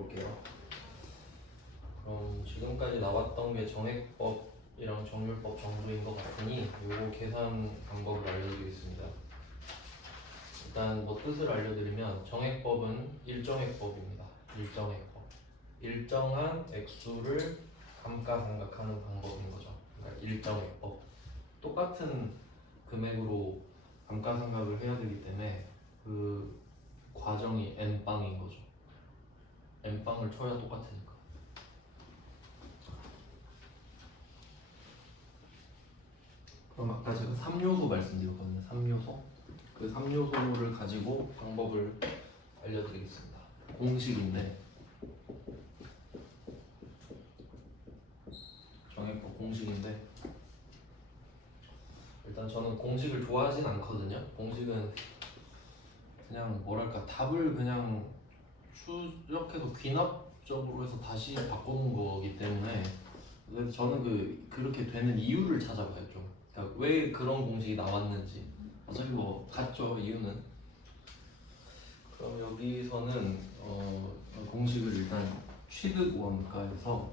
볼게요. 그럼 지금까지 나왔던 게 정액법이랑 정률법 정도인 것 같으니 요거 계산 방법을 알려드리겠습니다. 일단 뭐 뜻을 알려드리면 정액법은 일정액법입니다. 일정액법. 일정한 액수를 감가상각하는 방법인 거죠. 그러니까 일정액법. 똑같은 금액으로 감가상각을 해야 되기 때문에 그 과정이 n빵인 거죠. n빵을 쳐야 똑같으니까. 그럼 아까 제가 3요소 말씀드렸거든요. 3요소. 그 3요소를 가지고 방법을 알려드리겠습니다. 공식인데 정액법 공식인데 일단 저는 공식을 좋아하진 않거든요. 공식은 그냥 뭐랄까 답을 그냥 추적해서 귀납적으로 해서 다시 바꾸는 거기 때문에 그래서 저는 그렇게 되는 이유를 찾아봐요. 좀 그러니까 왜 그런 공식이 나왔는지. 어차피 뭐 같죠 이유는. 그럼 여기서는 공식을 일단 취득원가에서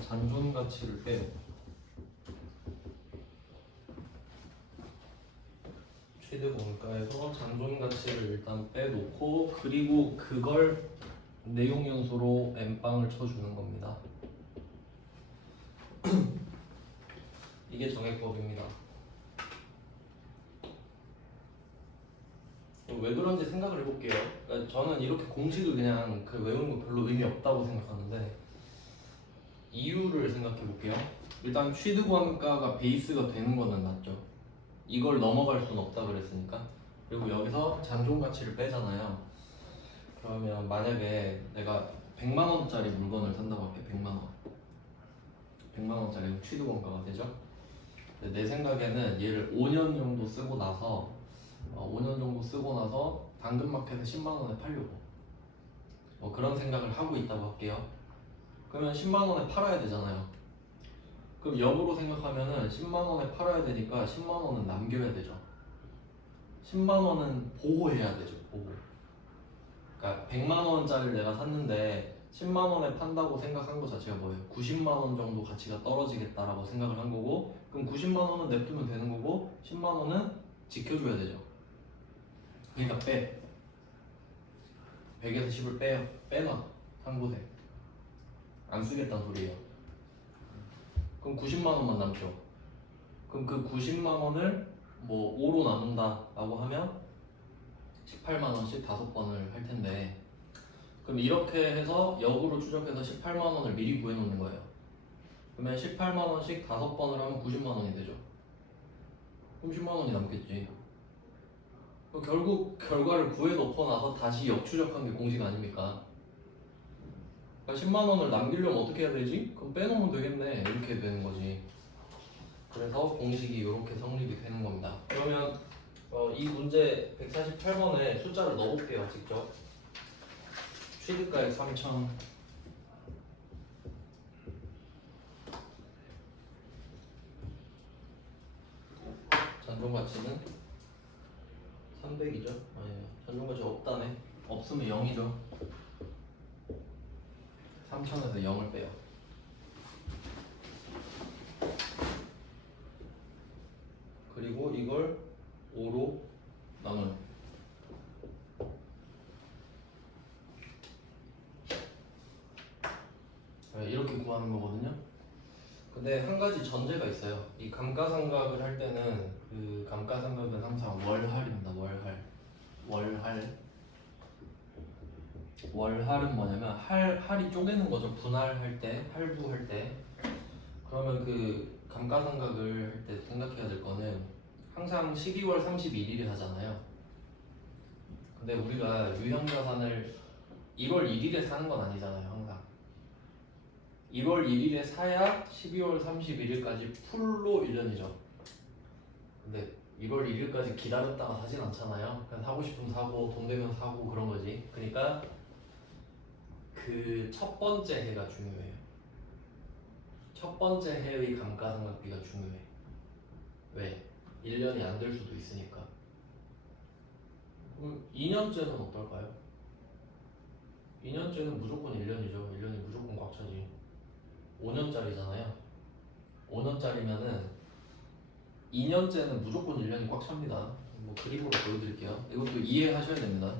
잔존 가치를 빼요. 취득원가에서 잔존 가치를 일단 빼놓고 그리고 그걸 내용 연소로 n빵을 쳐주는 겁니다. 이게 정액법입니다. 왜 그런지 생각을 해볼게요. 그러니까 저는 이렇게 공식을 그냥 외우는 거 별로 의미 없다고 생각하는데 이유를 생각해 볼게요. 일단 취득원가가 베이스가 되는 거는 맞죠. 이걸 넘어갈 수는 없다 그랬으니까. 그리고 여기서 잔존 가치를 빼잖아요. 그러면 만약에 내가 100만 원짜리 물건을 산다고 할게. 100만 원. 100만 원짜리 취득원가가 되죠. 근데 내 생각에는 얘를 5년 정도 쓰고 나서 5년 정도 쓰고 나서 당근마켓에 10만 원에 팔려고 그런 생각을 하고 있다고 할게요. 그러면 10만 원에 팔아야 되잖아요. 그럼 역으로 생각하면은 10만 원에 팔아야 되니까 10만 원은 남겨야 되죠. 10만 원은 보호해야 되죠. 보호. 그러니까 100만 원짜리를 내가 샀는데 10만 원에 판다고 생각한 거 자체가 뭐예요? 90만 원 정도 가치가 떨어지겠다라고 생각을 한 거고, 그럼 90만 원은 냅두면 되는 거고 10만 원은 지켜줘야 되죠. 그러니까 빼. 100에서 10을 빼요. 빼놔. 한 곳에. 안 쓰겠다는 소리예요. 그럼 90만 원만 남죠. 그럼 그 90만 원을 뭐 5로 나눈다라고 하면 18만 원씩 5번을 할 텐데, 그럼 이렇게 해서 역으로 추적해서 18만 원을 미리 구해 놓는 거예요. 그러면 18만 원씩 5번을 하면 90만 원이 되죠. 그럼 10만 원이 남겠지. 결국 결과를 구해 놓고 나서 다시 역추적한 게 공식 아닙니까? 그러니까 10만 원을 남기려면 어떻게 해야 되지? 그럼 빼놓으면 되겠네. 이렇게 되는 거지. 그래서 공식이 이렇게 성립이 되는 겁니다. 그러면 이 문제 148번에 숫자를 넣어볼게요. 직접. 취득가액 3,000, 잔존가치는 300이죠? 아니, 잔존가치 없다네. 없으면 0이죠. 3,000에서 0을 빼요. 그리고 이걸 5로 나눠요. 이렇게 구하는 거거든요. 근데 한 가지 전제가 있어요. 이 감가상각을 할 때는 그 감가상각은 항상 월할입니다. 월할은 뭐냐면 할이 쪼개는 거죠. 분할할 때, 할부할 때. 그러면 그 감가상각을 할 때 생각해야 될 거는 항상 12월 31일에 하잖아요. 근데 우리가 유형자산을 1월 1일에 사는 건 아니잖아요. 항상 1월 1일에 사야 12월 31일까지 풀로 1년이죠. 근데 1월 1일까지 기다렸다가 사진 않잖아요. 그냥 사고 싶으면 사고 돈 되면 사고 그런 거지. 그러니까 그 첫 번째 해가 중요해요. 첫 번째 해의 감가상각비가 중요해. 왜? 1년이 안 될 수도 있으니까. 그럼 2년째는 어떨까요? 2년째는 무조건 1년이죠. 1년이 무조건 꽉 차지. 5년짜리잖아요. 5년짜리면은 2년째는 무조건 1년이 꽉 찹니다. 뭐 그림으로 보여드릴게요. 이것도 이해하셔야 됩니다.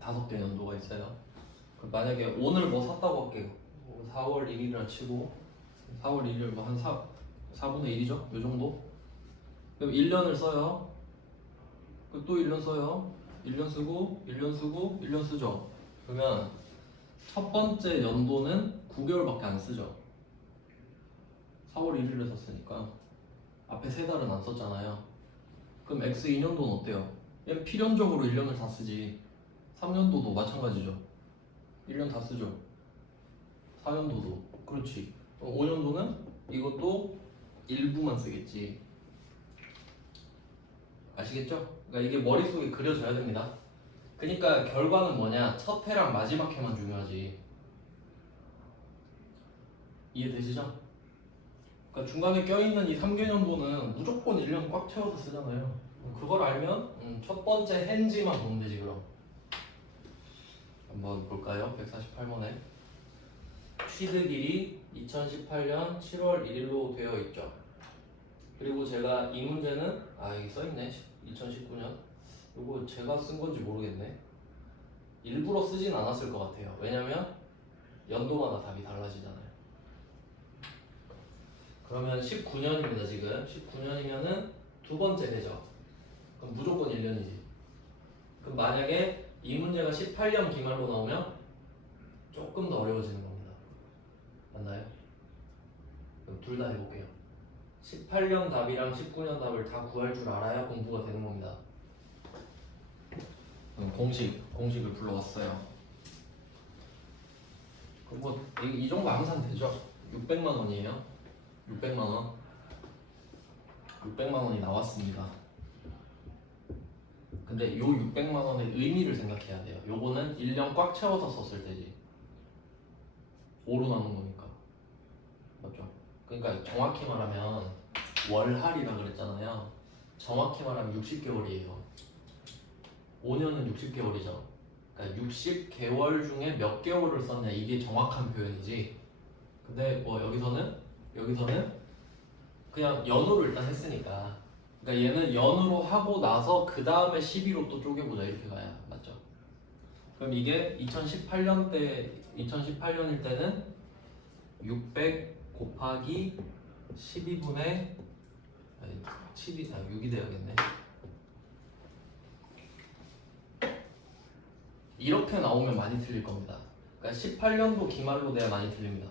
5개 연도가 있어요. 만약에 오늘 뭐 샀다고 할게요. 4월 1일이라 치고 4월 1일 뭐 한 4분의 1이죠? 요 정도? 그럼 1년을 써요. 그럼 또 1년 써요. 1년 쓰고 1년 쓰고 1년 쓰죠. 그러면 첫 번째 연도는 9개월밖에 안 쓰죠. 4월 1일에 샀으니까 앞에 3달은 안 썼잖아요. 그럼 X 2년도는 어때요? 얘는 필연적으로 1년을 다 쓰지. 3년도도 마찬가지죠. 1년 다 쓰죠. 4년도도 그렇지. 5년도는 이것도 일부만 쓰겠지. 아시겠죠? 그러니까 이게 머릿속에 그려져야 됩니다. 그러니까 결과는 뭐냐? 첫 해랑 마지막 해만 중요하지. 이해되시죠? 그러니까 중간에 껴있는 이 3개년도는 무조건 1년 꽉 채워서 쓰잖아요. 그걸 알면 첫 번째 해인지만 보면 되지. 그럼 한번 볼까요? 148번에 취득일이 2018년 7월 1일로 되어 있죠. 그리고 제가 이 문제는 여기 써있네. 2019년. 이거 제가 쓴 건지 모르겠네. 일부러 쓰진 않았을 것 같아요. 왜냐면 연도마다 답이 달라지잖아요. 그러면 19년입니다. 지금 19년이면은 두 번째 해죠. 그럼 무조건 1년이지. 그럼 만약에 이 문제가 18년 기말로 나오면 조금 더 어려워지는 겁니다. 맞나요? 그럼 둘 다 해볼게요. 18년 답이랑 19년 답을 다 구할 줄 알아야 공부가 되는 겁니다. 그럼 공식을 불러왔어요. 그럼 이 정도 암산 되죠? 600만 원이에요. 600만 원. 600만 원이 나왔습니다. 근데 요 600만 원의 의미를 생각해야 돼요. 요거는 1년 꽉 채워서 썼을 때지. 5로 나눈 거니까. 맞죠? 그러니까 정확히 말하면 월할이라 그랬잖아요. 정확히 말하면 60개월이에요. 5년은 60개월이죠. 그러니까 60개월 중에 몇 개월을 썼냐 이게 정확한 표현이지. 근데 뭐 여기서는 그냥 연으로 일단 했으니까. 그러니까 얘는 연으로 하고 나서 그 다음에 12로 또 쪼개보자 이렇게 가야 맞죠? 그럼 이게 2018년일 때는 600 곱하기 12분의 6이 돼야겠네. 이렇게 나오면 많이 틀릴 겁니다. 그러니까 18년도 기말로 돼야 많이 틀립니다.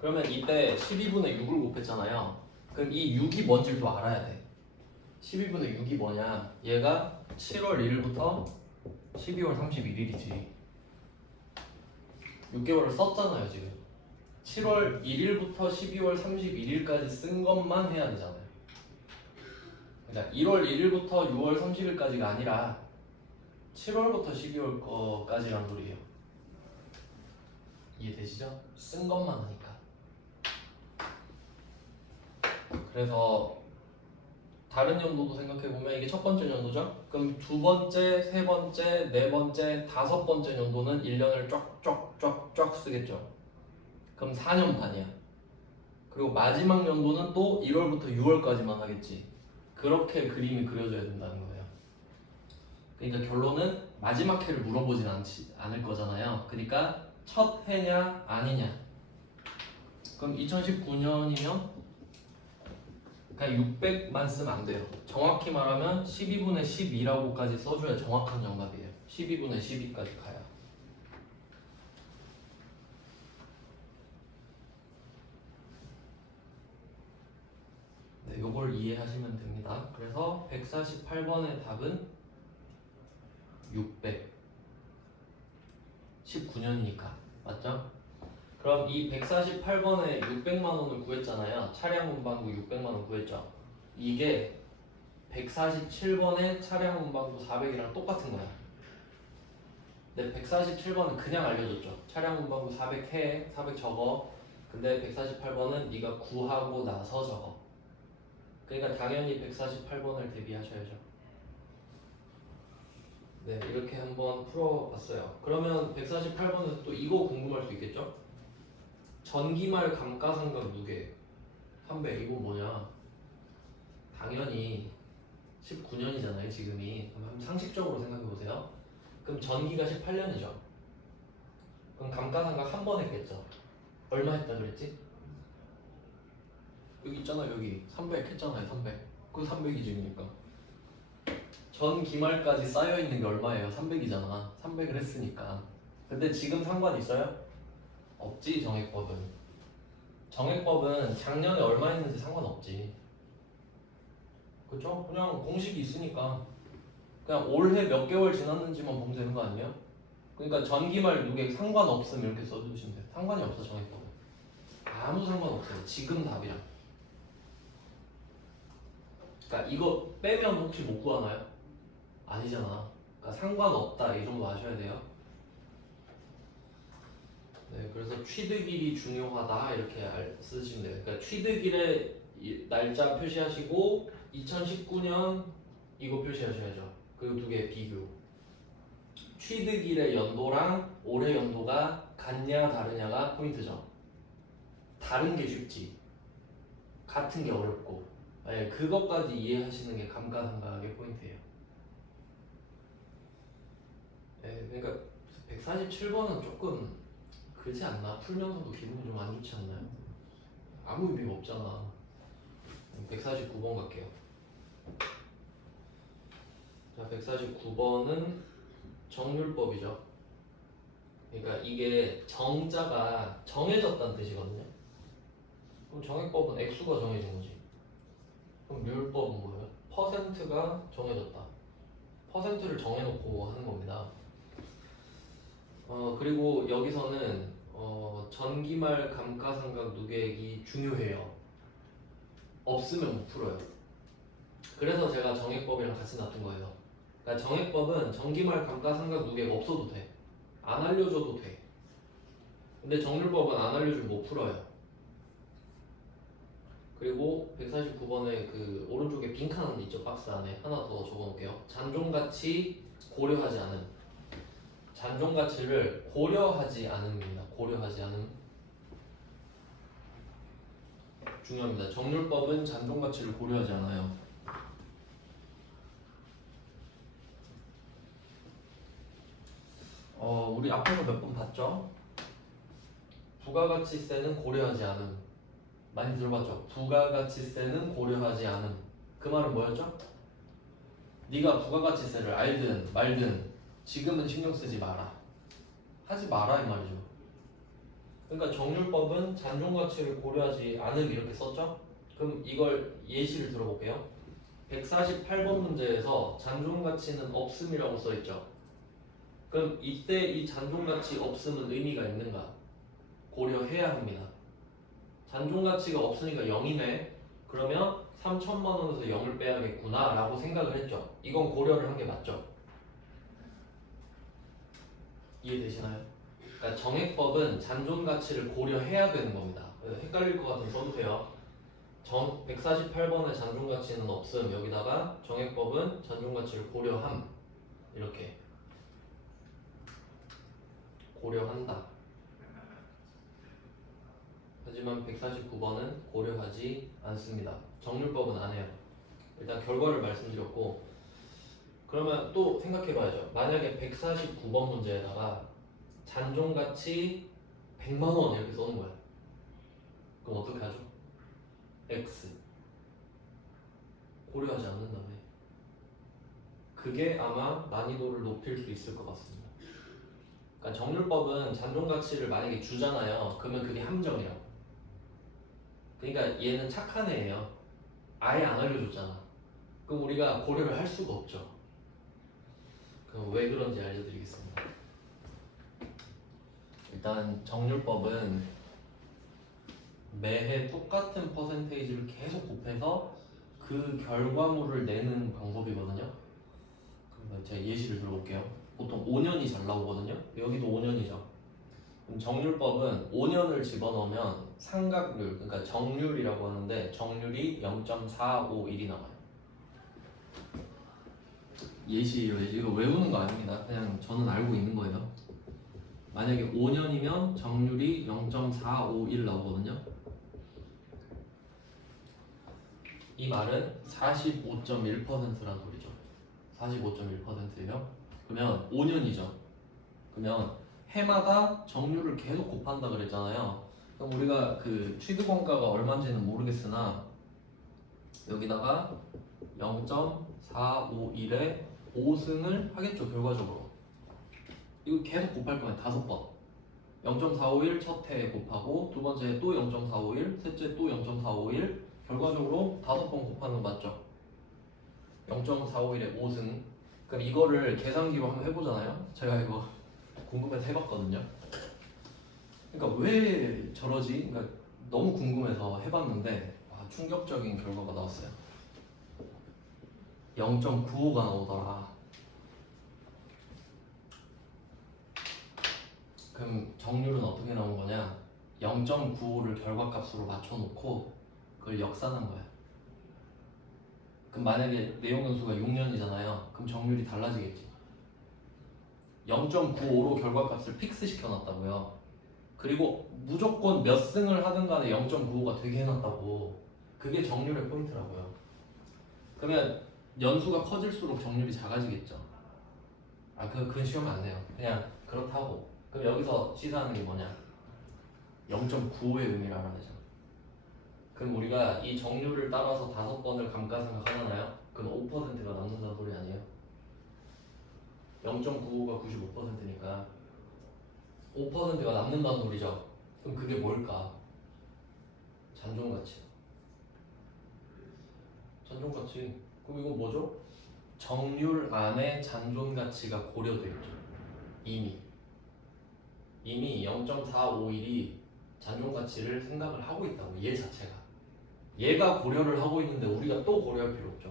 그러면 이때 12분의 6을 곱했잖아요. 그럼 이 6이 뭔지를 또 알아야 돼. 12분의 6이 뭐냐? 얘가 7월 1일부터 12월 31일이지. 6개월을 썼잖아요 지금. 7월 1일부터 12월 31일까지 쓴 것만 해야 되잖아요. 그러니까 1월 1일부터 6월 30일까지가 아니라 7월부터 12월 거까지란 소리예요. 이해되시죠? 쓴 것만 하니까. 그래서 다른 연도도 생각해보면 이게 첫 번째 연도죠? 그럼 두 번째, 세 번째, 네 번째, 다섯 번째 연도는 1년을 쫙쫙쫙쫙 쓰겠죠. 그럼 4년 반이야. 그리고 마지막 연도는 또 1월부터 6월까지만 하겠지. 그렇게 그림이 그려져야 된다는 거예요. 그러니까 결론은 마지막 해를 물어보진 않을 거잖아요. 그러니까 첫 해냐 아니냐. 그럼 2019년이면 그냥 600만 쓰면 안 돼요. 정확히 말하면 12분의 12라고까지 써줘야 정확한 정답이에요. 12분의 12까지 가야. 네, 요걸 이해하시면 됩니다. 그래서 148번의 답은 600. 19년이니까. 맞죠? 그럼 이 148번에 600만 원을 구했잖아요. 차량 운반구 600만 원 구했죠. 이게 147번에 차량 운반구 400이랑 똑같은 거야. 근데 147번은 그냥 알려줬죠. 차량 운반구 400 해, 400 적어. 근데 148번은 네가 구하고 나서 적어. 그러니까 당연히 148번을 대비하셔야죠. 네, 이렇게 한번 풀어봤어요. 그러면 148번에서 또 이거 궁금할 수 있겠죠? 전기말 감가상각 누계 300 이거 뭐냐? 당연히 19년이잖아요 지금이. 그럼 한번 상식적으로 생각해보세요. 그럼 전기가 18년이죠. 그럼 감가상각 한 번 했겠죠. 얼마 했다 그랬지? 여기 있잖아 여기 300 했잖아요 300. 그 300이 지금이니까 전 기말까지 쌓여있는 게 얼마예요? 300이잖아 300을 했으니까. 근데 지금 상관 있어요? 없지. 정액법은 작년에 얼마 했는지 상관없지. 그쵸? 그냥 공식이 있으니까 그냥 올해 몇 개월 지났는지만 보면 되는 거 아니에요? 그러니까 전기말 누계 상관없음 이렇게 써주시면 돼요. 상관이 없어 정액법은. 아무 상관없어요. 지금 답이랑. 그러니까 이거 빼면 혹시 못 구하나요? 아니잖아. 그러니까 상관없다 이 정도 아셔야 돼요. 네, 그래서 취득일이 중요하다 이렇게 쓰시면 돼요. 그러니까 취득일에 날짜 표시하시고 2019년 이거 표시하셔야죠. 그 두 개 비교. 취득일의 연도랑 올해 연도가 같냐 다르냐가 포인트죠. 다른 게 쉽지. 같은 게 어렵고. 네, 그것까지 이해하시는 게 감가상각의 포인트예요. 네, 그러니까 147번은 조금 그렇지 않나? 풀면서도 기분이 좀 안 좋지 않나요? 아무 의미가 없잖아. 149번 갈게요. 자, 149번은 정률법이죠. 그러니까 이게 정자가 정해졌다는 뜻이거든요. 그럼 정액법은 액수가 정해진 거지. 그럼 률법은 뭐예요? 퍼센트가 정해졌다. 퍼센트를 정해놓고 하는 겁니다. 그리고 여기서는 전기말 감가상각 누계액이 중요해요. 없으면 못 풀어요. 그래서 제가 정액법이랑 같이 놔둔 거예요. 그러니까 정액법은 전기말 감가상각 누계액 없어도 돼. 안 알려줘도 돼. 근데 정률법은 안 알려주면 못 풀어요. 그리고 149번에 그 오른쪽에 빈칸 있죠, 박스 안에 하나 더 적어놓을게요. 잔존가치 고려하지 않음. 잔존가치를 고려하지 않음입니다. 고려하지 않음 중요합니다. 정률법은 잔존가치를 고려하지 않아요. 우리 앞에서 몇 번 봤죠? 부가가치세는 고려하지 않음. 많이 들어봤죠? 부가가치세는 고려하지 않음. 그 말은 뭐였죠? 네가 부가가치세를 알든 말든 지금은 신경 쓰지 마라. 하지 마라 이 말이죠. 그러니까 정률법은 잔존가치를 고려하지 않음 이렇게 썼죠? 그럼 이걸 예시를 들어볼게요. 148번 문제에서 잔존가치는 없음이라고 써있죠. 그럼 이때 이 잔존가치 없음은 의미가 있는가? 고려해야 합니다. 잔존가치가 없으니까 0이네. 그러면 3천만 원에서 0을 빼야겠구나 라고 생각을 했죠. 이건 고려를 한 게 맞죠? 이해되시나요? 그러니까 정액법은 잔존가치를 고려해야 되는 겁니다. 헷갈릴 것 같으면 써주세요. 148번의 잔존가치는 없음. 여기다가 정액법은 잔존가치를 고려함. 이렇게 고려한다. 하지만 149번은 고려하지 않습니다. 정률법은 안 해요. 일단 결과를 말씀드렸고, 그러면 또 생각해봐야죠. 만약에 149번 문제에다가 잔존가치 100만원 이렇게 써놓은 거야. 그럼 어떻게 하죠? X 고려하지 않는다며. 그게 아마 난이도를 높일 수 있을 것 같습니다. 그러니까 정률법은 잔존가치를 만약에 주잖아요. 그러면 그게 함정이라고. 그러니까 얘는 착한 애예요. 아예 안 알려줬잖아. 그럼 우리가 고려를 할 수가 없죠. 그럼 왜 그런지 알려드리겠습니다. 일단 정률법은 매해 똑같은 퍼센테이지를 계속 곱해서 그 결과물을 내는 방법이거든요. 그러면 제가 예시를 들어볼게요. 보통 5년이 잘 나오거든요. 여기도 5년이죠. 그럼 정률법은 5년을 집어넣으면 상각률, 그러니까 정률이라고 하는데 정률이 0.451이 나와요. 예시예요. 예시. 이거 외우는 거 아닙니다. 그냥 저는 알고 있는 거예요. 만약에 5년이면 정률이 0.451 나오거든요. 이 말은 45.1%란 소리죠. 45.1%예요. 그러면 5년이죠. 그러면 해마다 정률을 계속 곱한다 그랬잖아요. 그럼 우리가 그 취득원가가 얼마인지는 모르겠으나 여기다가 0.451에 5승을 하겠죠. 결과적으로 이거 계속 곱할 거예요. 5번 0.451 첫 해에 곱하고 두 번째에 또 0.451 셋째 또 0.451 결과적으로 5번 곱하는 거 맞죠? 0.451에 5승. 그럼 이거를 계산기로 한번 해보잖아요. 제가 이거 궁금해서 해봤거든요. 그러니까 왜 저러지? 그러니까 너무 궁금해서 해봤는데 충격적인 결과가 나왔어요. 0.95가 나오더라. 그럼 정률은 어떻게 나온 거냐? 0.95를 결과값으로 맞춰놓고 그걸 역산한 거야. 그럼 만약에 내용 연수가 6년이잖아요. 그럼 정률이 달라지겠지. 0.95로 결과값을 픽스 시켜놨다고요. 그리고 무조건 몇 승을 하든 간에 0.95가 되게 해놨다고. 그게 정률의 포인트라고요. 그러면 연수가 커질수록 정률이 작아지겠죠. 그건 시험 안 내요. 그냥 그렇다고. 그럼 여기서 시사하는 게 뭐냐? 0.95의 의미를 알아야 되죠. 그럼 우리가 이 정률을 따라서 5번을 감가상각하잖아요. 그럼 5%가 남는다는 소리 아니에요? 0.95가 95%니까 5%가 남는다는 소리죠. 그럼 그게 뭘까? 잔존가치. 잔존가치. 그럼 이거 뭐죠? 정률 안에 잔존가치가 고려되어 있죠. 이미 0.451이 잔존가치를 생각을 하고 있다고. 얘 자체가. 얘가 고려를 하고 있는데 우리가 또 고려할 필요 없죠.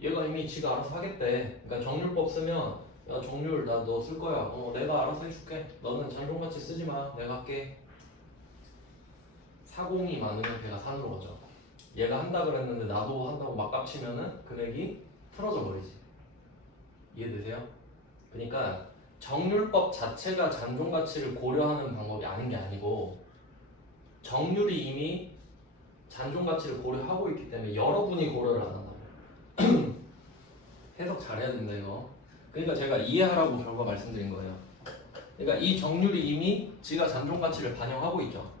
얘가 이미 지가 알아서 하겠대. 그러니까 정률법 쓰면 야 정률 나 너 쓸 거야. 내가 알아서 해줄게. 너는 잔존가치 쓰지 마. 내가 할게. 사공이 많으면 걔가 산으로 가죠. 얘가 한다 그랬는데 나도 한다고 막 깝치면은 금액이 틀어져 버리지. 이해되세요? 그러니까 정률법 자체가 잔존가치를 고려하는 방법이 아닌 게 아니고 정률이 이미 잔존가치를 고려하고 있기 때문에 여러분이 고려를 안 한다고요. 해석 잘해야 된다 이거. 그러니까 제가 이해하라고 결과 말씀드린 거예요. 그러니까 이 정률이 이미 지가 잔존가치를 반영하고 있죠.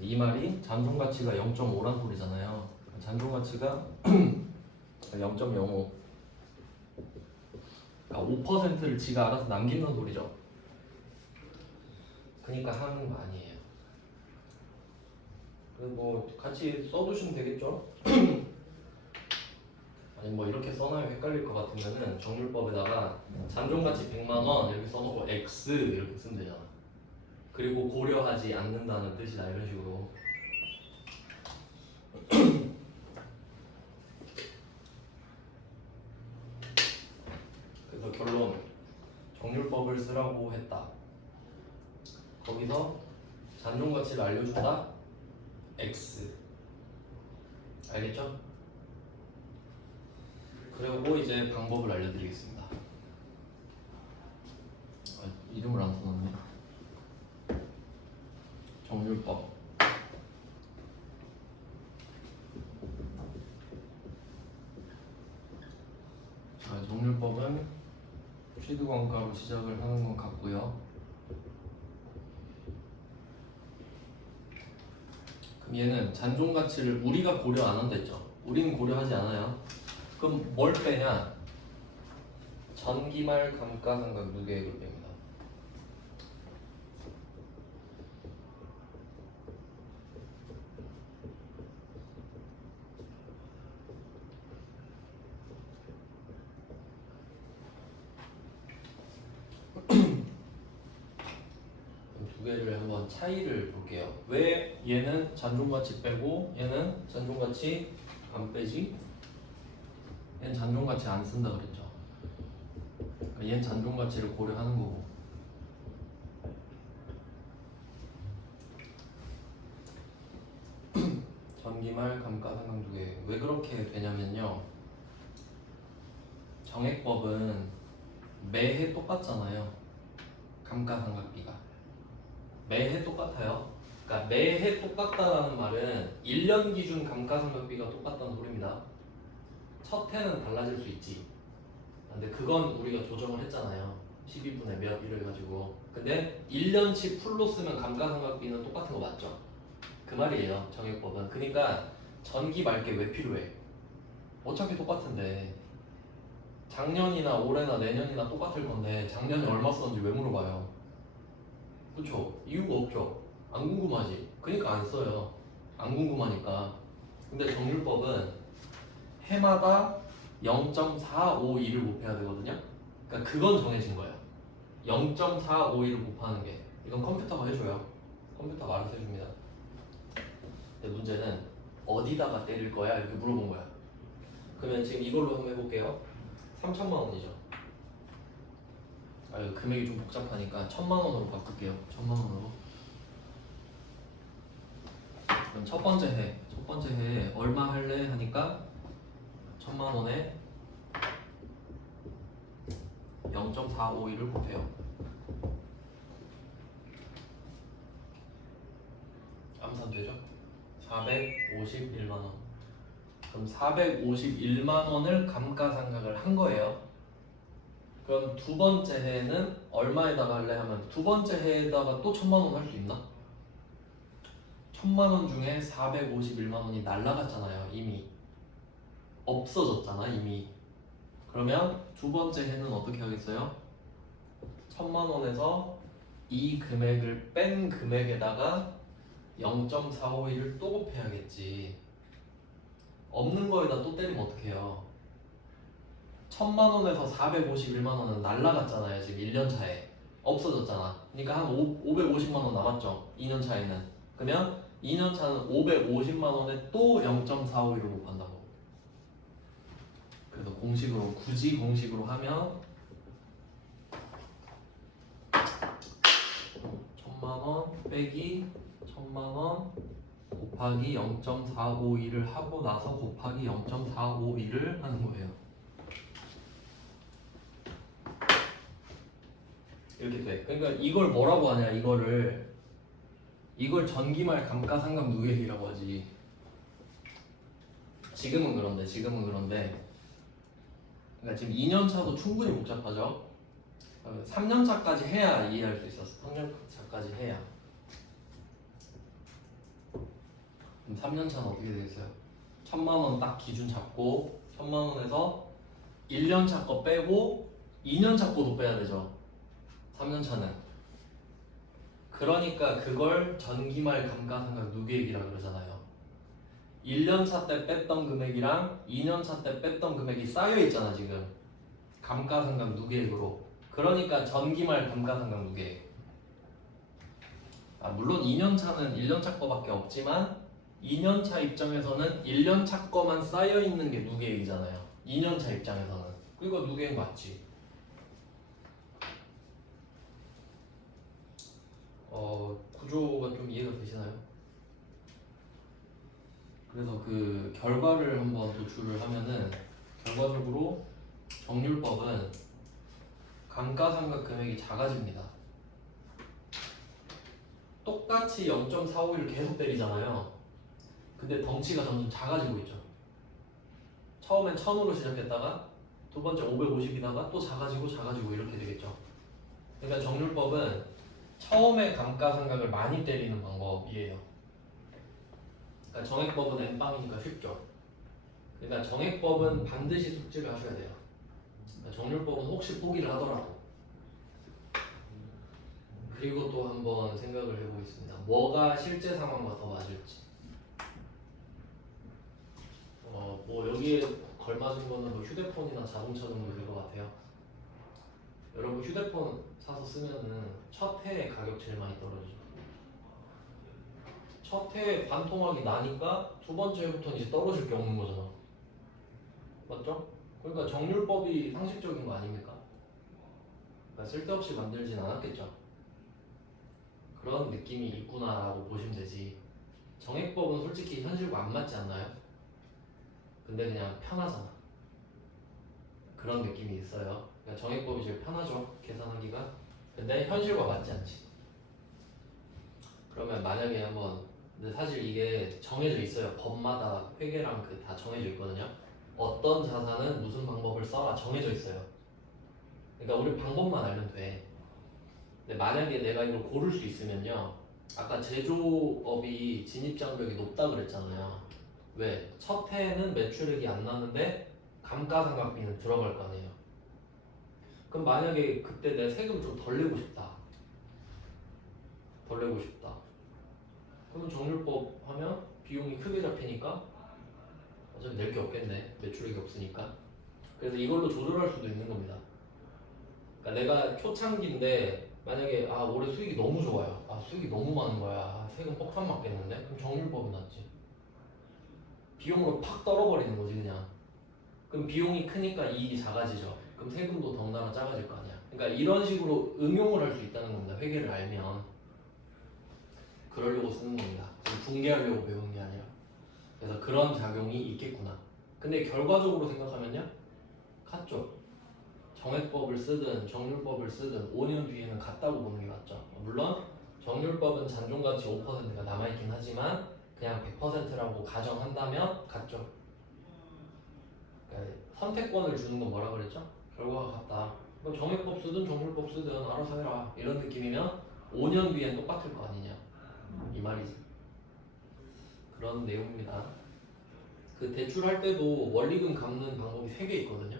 이 말이 잔존가치가 0.5란 소리잖아요. 잔존가치가 0.05 그러니까 5%를 지가 알아서 남긴다는 소리죠. 그러니까 하는 거 아니에요. 뭐 같이 써두시면 되겠죠? 아니 뭐 이렇게 써놔야 헷갈릴 것 같으면은 정률법에다가 잔존가치 100만원 이렇게 써놓고 X 이렇게 쓰면 되잖아. 그리고 고려하지 않는다는 뜻이다 이런 식으로. 그래서 결론 정률법을 쓰라고 했다. 거기서 잔존가치를 알려준다 X. 알겠죠? 그리고 이제 방법을 알려드리겠습니다. 이름을 안 써놨네. 정률법. 자, 정률법은 취득원가로 시작을 하는 것 같고요. 그럼 얘는 잔존가치를 우리가 고려 안 한다 했죠. 우리는 고려하지 않아요. 그럼 뭘 빼냐? 전기말 감가상각 무계획을 뺍니다. 두 개를 한번 차이를 볼게요. 왜 얘는 잔존가치 빼고 얘는 잔존가치 안 빼지? 얘는 잔존가치 안 쓴다 그랬죠. 그러니까 얘는 잔존가치를 고려하는 거고. 전기말 감가상각 두 개. 왜 그렇게 되냐면요. 정액법은 매해 똑같잖아요. 감가상각비가 매해 똑같아요. 그러니까 매해 똑같다라는 말은 1년 기준 감가상각비가 똑같다는 소리입니다. 첫 해는 달라질 수 있지. 근데 그건 우리가 조정을 했잖아요. 12분의 몇 이래 가지고. 근데 1년치 풀로 쓰면 감가상각비는 똑같은 거 맞죠? 그 말이에요. 정액법은. 그러니까 전기 말게 왜 필요해? 어차피 똑같은데 작년이나 올해나 내년이나 똑같을 건데 작년에 얼마 썼는지 왜 물어봐요? 그쵸? 이유가 없죠. 안 궁금하지. 그러니까 안 써요. 안 궁금하니까. 근데 정률법은 해마다 0.451을 곱해야 되거든요. 그러니까 그건 정해진 거예요. 0.451을 곱하는 게 이건 컴퓨터가 해줘요. 컴퓨터가 알아서 해줍니다. 근데 문제는 어디다가 때릴 거야? 이렇게 물어본 거야. 그러면 지금 이걸로 한번 해볼게요. 3천만 원이죠. 이거 금액이 좀 복잡하니까 1,000만 원으로 바꿀게요. 1,000만 원으로. 그럼 첫 번째 해 얼마 할래 하니까 1,000만 원에 0.451을 곱해요. 암산 되죠? 451만 원. 그럼 451만 원을 감가상각을 한 거예요. 그럼 두 번째 해에는 얼마에다가 할래 하면 두 번째 해에다가 또 1,000만 원 할 수 있나? 1,000만 원 중에 451만 원이 날라갔잖아요. 이미 없어졌잖아. 이미. 그러면 두 번째 해는 어떻게 하겠어요? 1,000만 원에서 이 금액을 뺀 금액에다가 0.451을 또 곱해야겠지. 없는 거에다 또 때리면 어떡해요? 1,000만 원에서 451만 원은 날라갔잖아요. 지금 1년 차에 없어졌잖아. 그러니까 한 550만 원 남았죠. 2년 차에는. 그러면 2년 차는 550만 원에 또 0.451을 곱한다고. 그래서 공식으로 굳이 공식으로 하면 1,000만 원 빼기 1,000만 원 곱하기 0.451을 하고 나서 곱하기 0.451을 하는 거예요. 이렇게 돼. 그러니까 이걸 뭐라고 하냐? 이걸 전기말 감가상각 누계비라고 하지. 지금은 그런데 그러니까 지금 2년 차도 충분히 복잡하죠. 3년 차까지 해야 이해할 수 있었어. 3년 차까지 해야. 그럼 3년 차는 어떻게 되겠어요? 1,000만 원 딱 기준 잡고 1,000만 원에서 1년 차 거 빼고 2년 차 거도 빼야 되죠. 3년 차는. 그러니까 그걸 전기말 감가상각 누계액이라 그러잖아요. 1년 차 때 뺐던 금액이랑 2년 차 때 뺐던 금액이 쌓여 있잖아 지금. 감가상각 누계액으로. 그러니까 전기말 감가상각 누계액. 물론 2년 차는 1년 차 거밖에 없지만 2년 차 입장에서는 1년 차 거만 쌓여 있는 게 누계액이잖아요. 2년 차 입장에서는. 그러니까 누계액 맞지. 구조가 좀 이해가 되시나요? 그래서 그 결과를 한번 도출을 하면은 결과적으로 정률법은 감가상각 금액이 작아집니다. 똑같이 0.451을 계속 때리잖아요. 근데 덩치가 점점 작아지고 있죠. 처음엔 1,000으로 시작했다가 두 번째 550이다가 또 작아지고 이렇게 되겠죠. 그러니까 정률법은 처음에 감가상각을 많이 때리는 방법이에요. 그러니까 정액법은 N빵이니까 쉽죠. 그러니까 정액법은 반드시 숙지를 하셔야 돼요. 그러니까 정률법은 혹시 포기를 하더라도. 그리고 또 한번 생각을 해보겠습니다. 뭐가 실제 상황과 더 맞을지. 뭐 여기에 걸맞은 거는 뭐 휴대폰이나 자동차 정도 될 것 같아요. 여러분 휴대폰 사서 쓰면은 첫 해에 가격 제일 많이 떨어지죠. 첫 해에 반토막이 나니까 두 번째 해부터는 이제 떨어질 게 없는 거잖아. 맞죠? 그러니까 정률법이 상식적인 거 아닙니까? 그러니까 쓸데없이 만들진 않았겠죠. 그런 느낌이 있구나라고 보시면 되지. 정액법은 솔직히 현실과 안 맞지 않나요? 근데 그냥 편하잖아. 그런 느낌이 있어요. 그러니까 정액법이 제일 편하죠, 계산하기가. 근데 현실과 맞지 않지. 그러면 만약에 한번, 근데 사실 이게 정해져 있어요. 법마다 회계랑 그 다 정해져 있거든요. 어떤 자산은 무슨 방법을 써라 정해져 있어요. 그러니까 우리 방법만 알면 돼. 근데 만약에 내가 이걸 고를 수 있으면요, 아까 제조업이 진입장벽이 높다 그랬잖아요. 왜? 첫 해에는 매출액이 안 나는데 감가상각비는 들어갈 거 아니에요. 그럼 만약에 그때 내 세금 좀 덜 내고 싶다. 덜 내고 싶다. 그러면 정률법 하면 비용이 크게 잡히니까 어차피 낼 게 없겠네. 매출액이 없으니까. 그래서 이걸로 조절할 수도 있는 겁니다. 그러니까 내가 초창기인데 만약에 올해 수익이 너무 좋아요. 수익이 너무 많은 거야. 세금 폭탄 맞겠는데? 그럼 정률법이 낫지. 비용으로 팍 떨어버리는 거지 그냥. 그럼 비용이 크니까 이익이 작아지죠. 그럼 세금도 덩달아 작아질 거 아니야. 그러니까 이런 식으로 응용을 할 수 있다는 겁니다. 회계를 알면. 그러려고 쓰는 겁니다. 지금 붕괴하려고 배우는 게 아니라. 그래서 그런 작용이 있겠구나. 근데 결과적으로 생각하면요, 같죠. 정액법을 쓰든 정률법을 쓰든 5년 뒤에는 같다고 보는 게 맞죠. 물론 정률법은 잔존가치 5%가 남아있긴 하지만 그냥 100%라고 가정한다면 같죠. 그러니까 선택권을 주는 건 뭐라 그랬죠? 결과가 같다. 그럼 정액법 쓰든 정률법 쓰든 알아서 해라. 이런 느낌이면 5년 뒤엔 똑같을 거 아니냐. 이 말이지. 그런 내용입니다. 그 대출할 때도 원리금 갚는 방법이 3개 있거든요.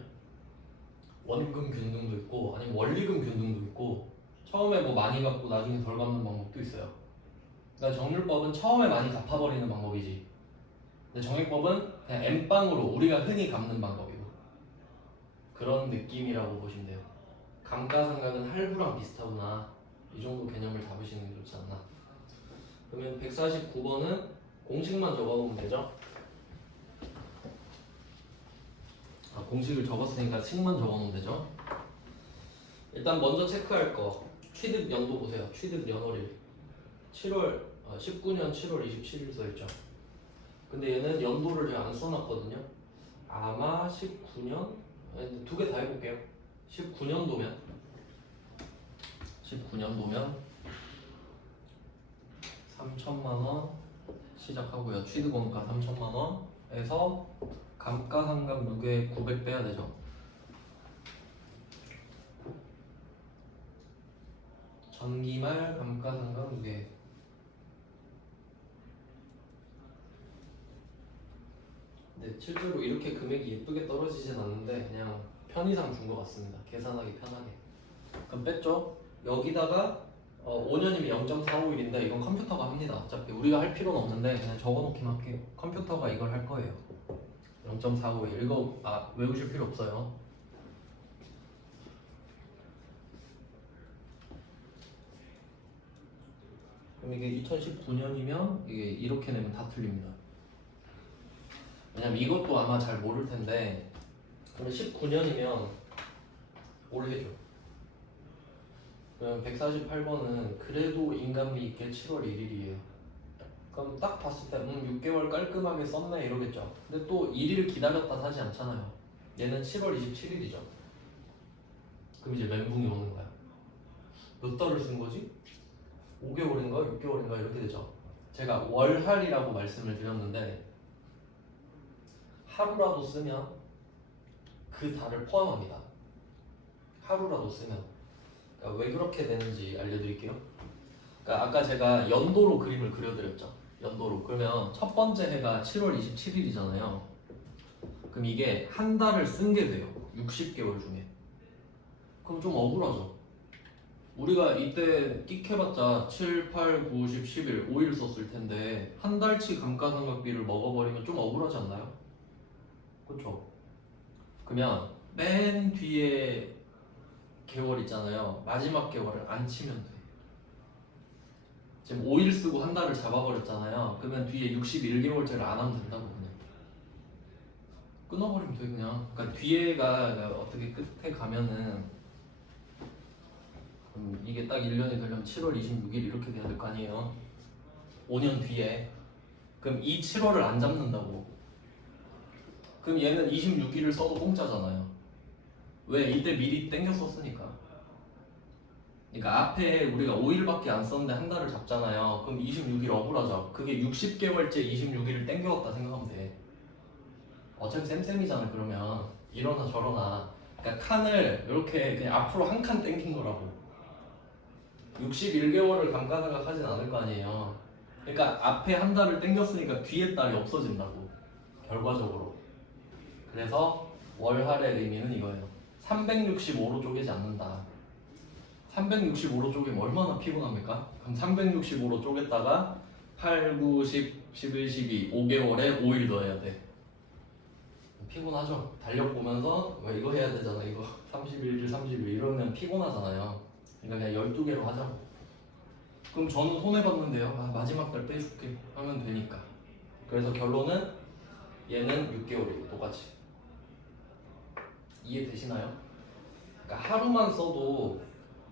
원금 균등도 있고 아니면 원리금 균등도 있고 처음에 뭐 많이 갚고 나중에 덜 갚는 방법도 있어요. 그러니까 정률법은 처음에 많이 갚아버리는 방법이지. 근데 정액법은 그냥 엠빵으로 우리가 흔히 갚는 방법이고 그런 느낌이라고 보시면 돼요. 감가상각은 할부랑 비슷하구나. 이 정도 개념을 잡으시는 게 좋지 않나. 그러면 149번은 공식만 적어보면 되죠. 공식을 적었으니까 식만 적어놓으면 되죠. 일단 먼저 체크할 거 취득 연도 보세요. 취득 연월일 19년 7월 27일 써있죠. 근데 얘는 연도를 제가 안 써놨거든요. 아마 19년 2개 다 해볼게요. 19년도면 3천만원 시작하고요. 취득원가 3천만원에서 감가상각 누계 900 빼야 되죠. 전기말 감가상각 누계. 근데 실제로 이렇게 금액이 예쁘게 떨어지진 않는데 그냥 편의상 준 것 같습니다. 계산하기 편하게. 그럼 뺐죠? 여기다가 5년이면 0.451인데 이건 컴퓨터가 합니다. 어차피 우리가 할 필요는 없는데 그냥 적어놓기만 할게요. 컴퓨터가 이걸 할 거예요. 0.451 이거 외우실 필요 없어요. 그럼 이게 2019년이면 이게 이렇게 내면 다 틀립니다. 왜냐면 이것도 아마 잘 모를 텐데 근데 19년이면 올해죠. 그럼 148번은 그래도 인감비 있게 7월 1일이에요. 그럼 딱 봤을 때 6개월 깔끔하게 썼네 이러겠죠. 근데 또 1일 기다렸다 사지 않잖아요. 얘는 7월 27일이죠. 그럼 이제 멘붕이 오는 거야. 몇 달을 쓴 거지? 5개월인가 6개월인가 이렇게 되죠. 제가 월할이라고 말씀을 드렸는데 하루라도 쓰면 그 달을 포함합니다. 하루라도 쓰면. 그러니까 왜 그렇게 되는지 알려드릴게요. 그러니까 아까 제가 연도로 그림을 그려드렸죠. 연도로. 그러면 첫 번째 해가 7월 27일이잖아요. 그럼 이게 한 달을 쓴 게 돼요. 60개월 중에. 그럼 좀 억울하죠. 우리가 이때 끽 해봤자 7, 8, 9, 10, 11, 5일 썼을 텐데 한 달치 감가상각비를 먹어버리면 좀 억울하지 않나요? 그렇죠? 그러면 맨 뒤에 개월 있잖아요. 마지막 개월을 안 치면 돼. 지금 5일 쓰고 한 달을 잡아버렸잖아요. 그러면 뒤에 61개월째를 안 하면 된다고 그냥 끊어버리면 돼 그냥. 그러니까 뒤에가 어떻게 끝에 가면은 이게 딱 1년이 되려면 7월 26일 이렇게 돼야 될 거 아니에요. 5년 뒤에. 그럼 이 7월을 안 잡는다고. 그럼 얘는 26일을 써도 공짜잖아요. 왜? 이때 미리 땡겼었으니까. 그러니까 앞에 우리가 5일밖에 안 썼는데 한 달을 잡잖아요. 그럼 26일 억울하죠. 그게 60개월째 26일을 땡겨왔다 생각하면 돼. 어차피 쌤쌤이잖아. 그러면 이러나 저러나. 그러니까 칸을 이렇게 그냥 앞으로 한 칸 땡긴 거라고. 61개월을 감가상각하진 않을 거 아니에요. 그러니까 앞에 한 달을 땡겼으니까 뒤에 달이 없어진다고. 결과적으로. 그래서 월할의 의미는 이거예요. 365로 쪼개지 않는다. 365로 쪼개면 얼마나 피곤합니까? 그럼 365로 쪼갰다가 8, 9, 10, 11, 12, 5개월에 5일 더 해야 돼. 피곤하죠? 달력 보면서 왜 이거 해야 되잖아. 이거 31일, 30일 이러면 피곤하잖아요. 그러니까 그냥 12개로 하자고. 그럼 저는 손해봤는데요. 아, 마지막 달 빼줄게 하면 되니까. 그래서 결론은 얘는 6개월이고 똑같이. 이해되시나요? 그러니까 하루만 써도,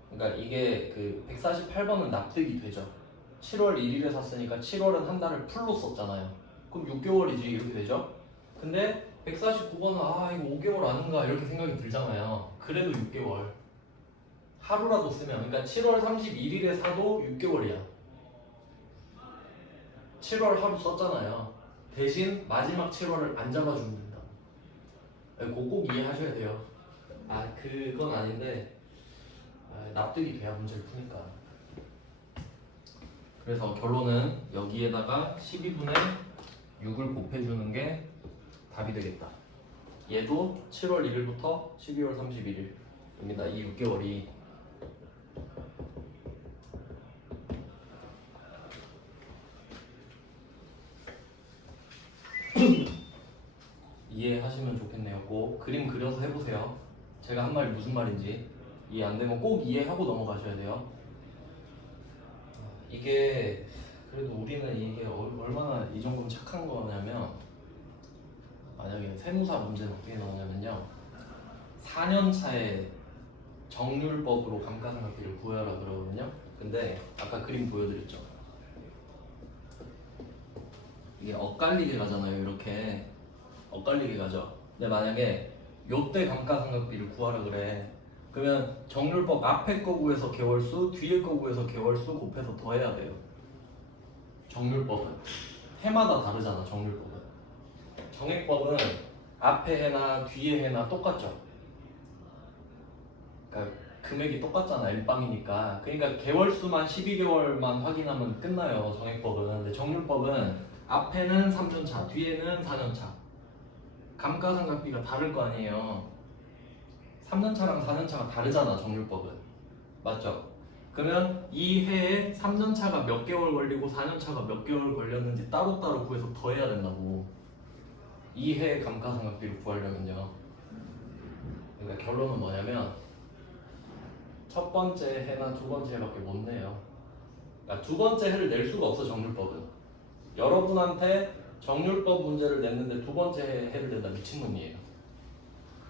그러니까 이게 그 148번은 납득이 되죠. 7월 1일에 샀으니까 7월은 한 달을 풀로 썼잖아요. 그럼 6개월이지 이렇게 되죠. 근데 149번은 아 이거 5개월 아닌가 이렇게 생각이 들잖아요. 그래도 6개월. 하루라도 쓰면, 그러니까 7월 31일에 사도 6개월이야. 7월 하루 썼잖아요. 대신 마지막 7월을 안 잡아주면 된다. 그거 꼭 이해하셔야 돼요. 아 그건 아닌데 납득이 돼야 문제를 푸니까. 그래서 결론은 여기에다가 12분의 6을 곱해주는 게 답이 되겠다. 얘도 7월 1일부터 12월 31일입니다. 이 6개월이. 이해하시면 좋겠네요. 꼭 그림 그려서 해보세요. 제가 한 말이 무슨 말인지 이해 안 되면 꼭 이해하고 넘어가셔야 돼요. 이게 그래도 우리는 이게 얼마나 이 정도면 착한 거냐면, 만약에 세무사 문제는 어떻게 나오냐면요, 4년 차에 정률법으로 감가상각비를 구하라 그러거든요. 근데 아까 그림 보여드렸죠. 이게 엇갈리게 가잖아요. 이렇게 엇갈리게 가죠. 근데 만약에 요때 감가상각비를 구하라 그래. 그러면 정률법 앞에 거 구해서 개월수, 뒤에 거 구해서 개월수 곱해서 더해야 돼요. 정률법은 해마다 다르잖아. 정률법은. 정액법은 앞에 해나 뒤에 해나 똑같죠. 그러니까 금액이 똑같잖아. 일방이니까. 그러니까 개월수만 12개월만 확인하면 끝나요. 정액법은. 근데 정률법은 앞에는 3년차, 뒤에는 4년차. 감가상각비가 다를 거 아니에요. 3년차랑 4년차가 다르잖아. 정률법은. 맞죠? 그러면 이 해에 3년차가 몇 개월 걸리고 4년차가 몇 개월 걸렸는지 따로따로 구해서 더해야 된다고. 이 해의 감가상각비를 구하려면요. 그러니까 결론은 뭐냐면 첫 번째 해나 두 번째 해밖에 못 내요. 그러니까 두 번째 해를 낼 수가 없어. 정률법은. 여러분한테 정률법 문제를 냈는데 두 번째 해를 낸다. 미친놈이에요.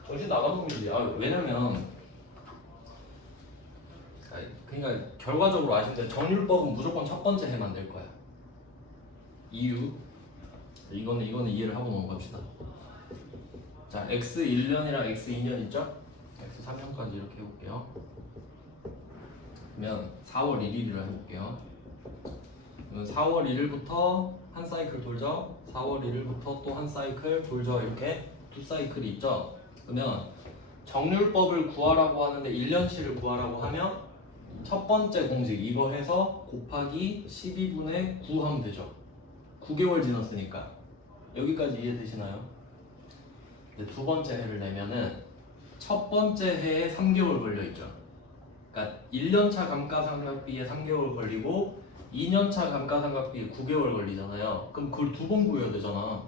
정신 나간 놈이지. 왜냐면 그러니까 결과적으로 아시는데 정률법은 무조건 첫 번째 해만 낼 거야. 이유 이거는 이해를 하고 넘어갑시다. 자, x 1년이랑 x 2년 있죠? x 3년까지 이렇게 해볼게요. 그러면 4월 1일이라 해볼게요. 그러면 4월 1일부터 한 사이클 돌죠. 4월 1일부터 또 한 사이클 돌죠. 이렇게 두 사이클이 있죠. 그러면 정률법을 구하라고 하는데 1년치를 구하라고 하면 첫 번째 공식 이거 해서 곱하기 12분의 9 하면 되죠. 9개월 지났으니까. 여기까지 이해되시나요? 근데 두 번째 해를 내면은 첫 번째 해에 3개월 걸려있죠. 그러니까 1년차 감가상각비에 3개월 걸리고 2년차 감가상각비에 9개월 걸리잖아요. 그럼 그걸 두 번 구해야 되잖아.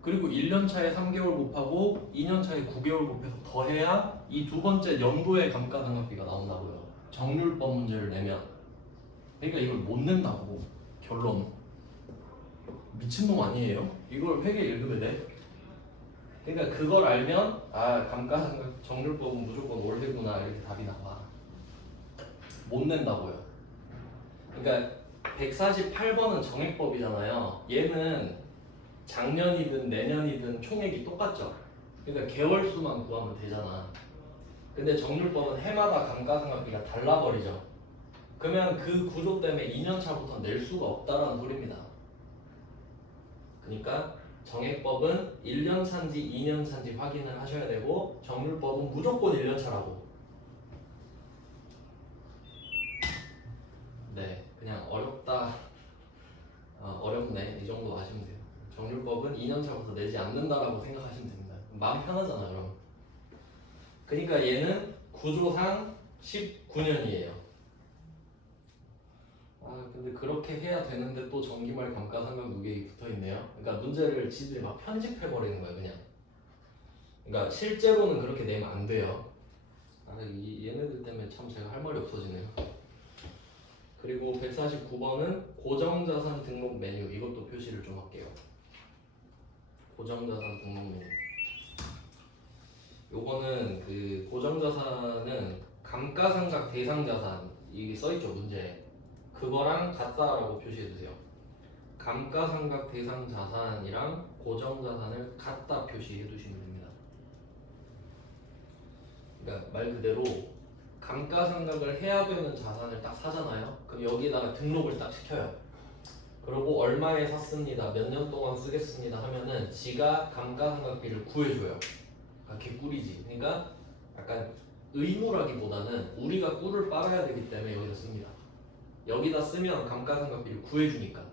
그리고 1년차에 3개월 곱하고 2년차에 9개월 곱해서 더해야 이 두 번째 연도의 감가상각비가 나온다고요. 정률법 문제를 내면. 그러니까 이걸 못 낸다고. 결론. 미친놈 아니에요? 이걸 회계 1급에 내? 그러니까 그걸 알면 아 감가상각 정률법은 무조건 올해구나 이렇게 답이 나와. 못 낸다고요. 그러니까 148번은 정액법이잖아요. 얘는 작년이든 내년이든 총액이 똑같죠. 그러니까 개월수만 구하면 되잖아. 근데 정률법은 해마다 감가상각비가 달라버리죠. 그러면 그 구조 때문에 2년차부터 낼 수가 없다라는 소리입니다. 그러니까 정액법은 1년 차인지 2년 차인지 확인을 하셔야 되고 정률법은 무조건 1년 차라고. 네, 그냥 어렵다, 어렵네 이 정도 아시면 돼요. 정률법은 2년 차부터 내지 않는다라고 생각하시면 됩니다. 마음 편하잖아 그럼. 그러니까 얘는 구조상 19년이에요. 아 근데 그렇게 해야 되는데 또 정기말 감가상각 누계획이 붙어있네요. 그러니까 문제를 지들이 막 편집해버리는 거예요 그냥. 그러니까 실제로는 그렇게 내면 안 돼요. 아 얘네들 때문에 참 제가 할 말이 없어지네요. 그리고 149번은 고정자산 등록 메뉴, 이것도 표시를 좀 할게요. 고정자산 등록 메뉴. 요거는 그 고정자산은 감가상각 대상자산 이게 써있죠 문제에. 그거랑 같다라고 표시해주세요. 감가상각 대상자산이랑 고정자산을 같다 표시해두시면 됩니다. 그러니까 말 그대로 감가상각을 해야 되는 자산을 딱 사잖아요. 그럼 여기다가 등록을 딱 시켜요. 그리고 얼마에 샀습니다, 몇 년 동안 쓰겠습니다 하면은 지가 감가상각비를 구해줘요. 그러니까 개꿀이지. 그러니까 약간 의무라기보다는 우리가 꿀을 빨아야 되기 때문에 여기다 씁니다. 여기다 쓰면 감가상각비를 구해주니까.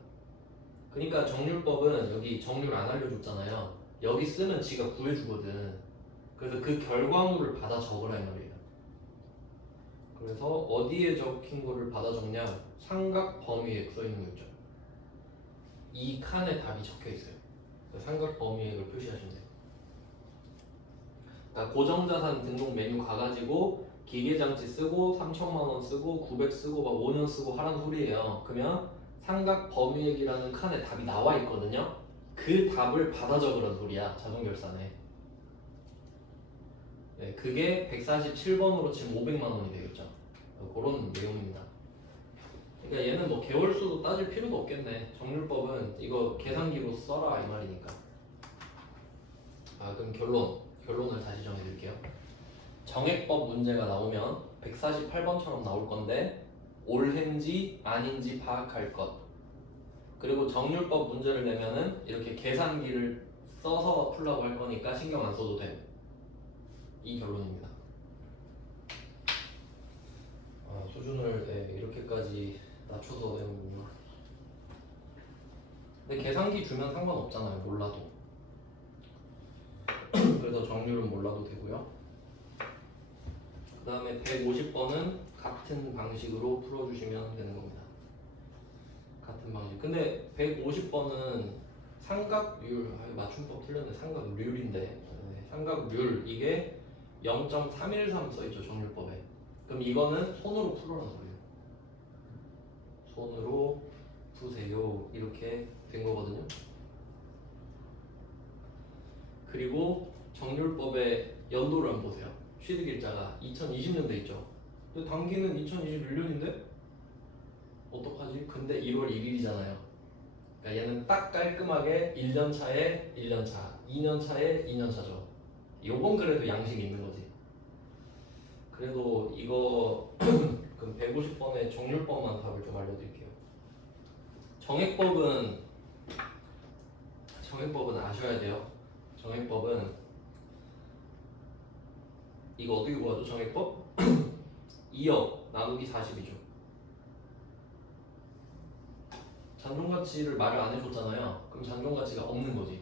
그러니까 정률법은 여기 정률 안 알려줬잖아요. 여기 쓰면 지가 구해주거든. 그래서 그 결과물을 받아 적으라 이 말이에요. 그래서 어디에 적힌 거를 받아 적냐? 삼각 범위액 써 있는 거 있죠. 이 칸에 답이 적혀 있어요. 삼각 범위액을 표시하시면 돼요. 그러니까 고정자산 등록 메뉴 가가지고 기계장치 쓰고 3천만 원 쓰고 900 쓰고 막 5년 쓰고 하라는 소리예요. 그러면 삼각 범위액이라는 칸에 답이 나와 있거든요. 그 답을 받아 적으라는 소리야 자동결산에. 네, 그게 147번으로 치면 500만 원이 되겠죠. 그런 내용입니다. 그러니까 얘는 뭐 개월수도 따질 필요도 없겠네. 정률법은 이거 계산기로 써라 이 말이니까. 그럼 결론을 다시 정해드릴게요. 정액법 문제가 나오면 148번처럼 나올 건데 옳은지 아닌지 파악할 것. 그리고 정률법 문제를 내면은 이렇게 계산기를 써서 풀라고 할 거니까 신경 안 써도 돼. 이 결론입니다. 수준을 이렇게까지 낮춰서 내는구나. 근데 계산기 주면 상관없잖아요. 몰라도. 그래서 정률은 몰라도 되고요. 그 다음에 150번은 같은 방식으로 풀어주시면 되는 겁니다. 같은 방식. 근데 150번은 삼각률, 맞춤법 틀렸네. 삼각률인데 삼각률 이게 0.313 써있죠 정률법에. 그럼 이거는 손으로 풀어라는 거예요. 손으로 푸세요 이렇게 된 거거든요. 그리고 정률법의 연도를 한번 보세요. 취득일자가 2020년대 있죠. 근데 당기는 2021년인데 어떡하지? 근데 1월 1일이잖아요. 그러니까 얘는 딱 깔끔하게 1년 차에 1년 차, 2년 차에 2년 차죠. 요건 그래도 양식이 있는 거지. 그래도 이거 그럼 150번의 정률법만 답을 좀 알려드릴게요. 정액법은 아셔야 돼요. 정액법은 이거 어떻게 구하죠? 정액법? 2억 나누기 40이죠. 잔존가치를 말을 안 해줬잖아요. 그럼 잔존가치가 없는 거지.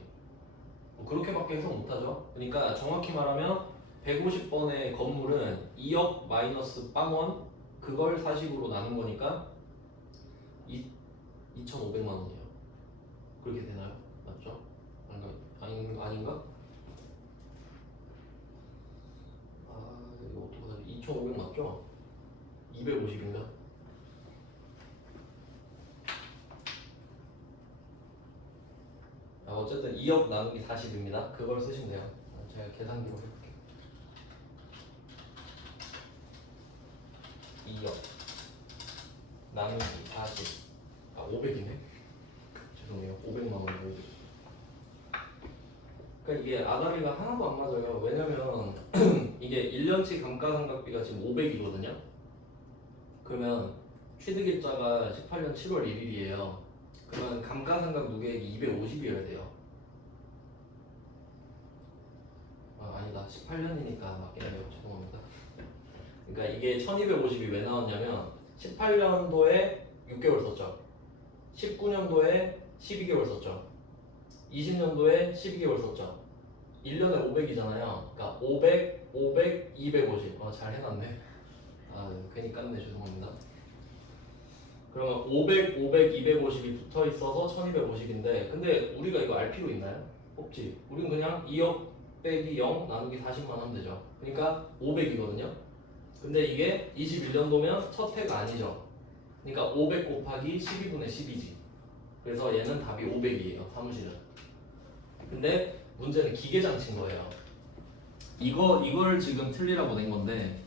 뭐 그렇게밖에 해석 못하죠. 그러니까 정확히 말하면 150번의 건물은 2억 마이너스 빵원 그걸 40으로 나눈 거니까 2,500만 원이에요. 그렇게 되나요? 맞죠? 아닌가? 이거 어떡하지? 2,500 맞죠? 250인가? 어쨌든 2억 나누기 40입니다. 그걸 쓰시면 돼요. 제가 계산기로 해볼게요. 2억 나누기 40. 500이네. 죄송해요. 500만 원을. 그러니까 이게 아다리가 하나도 안 맞아요. 왜냐면 이게 1년치 감가상각비가 지금 500이거든요. 그러면 취득일자가 18년 7월 1일이에요. 그러면 감가상각 누계액이 250이어야 돼요. 아니다. 18년이니까 맞겠네요. 죄송합니다. 그러니까 이게 1250이 왜 나왔냐면 18년도에 6개월 썼죠. 19년도에 12개월 썼죠. 20년도에 12개월 썼죠. 1년에 500이잖아요. 그러니까 500, 500, 250. 잘 해놨네. 괜히 깠네. 죄송합니다. 그러면 500, 500, 250이 붙어 있어서 1250인데 근데 우리가 이거 알 필요 있나요? 없지. 우린 그냥 2억 빼기 0 나누기 40만 하면 되죠. 그러니까 500이거든요. 근데 이게 21년도면 첫 해가 아니죠. 그러니까 500 곱하기 12분의 10이지. 그래서 얘는 답이 500이에요. 사무실은. 근데 문제는 기계장치인 거예요. 이걸 지금 틀리라고 낸 건데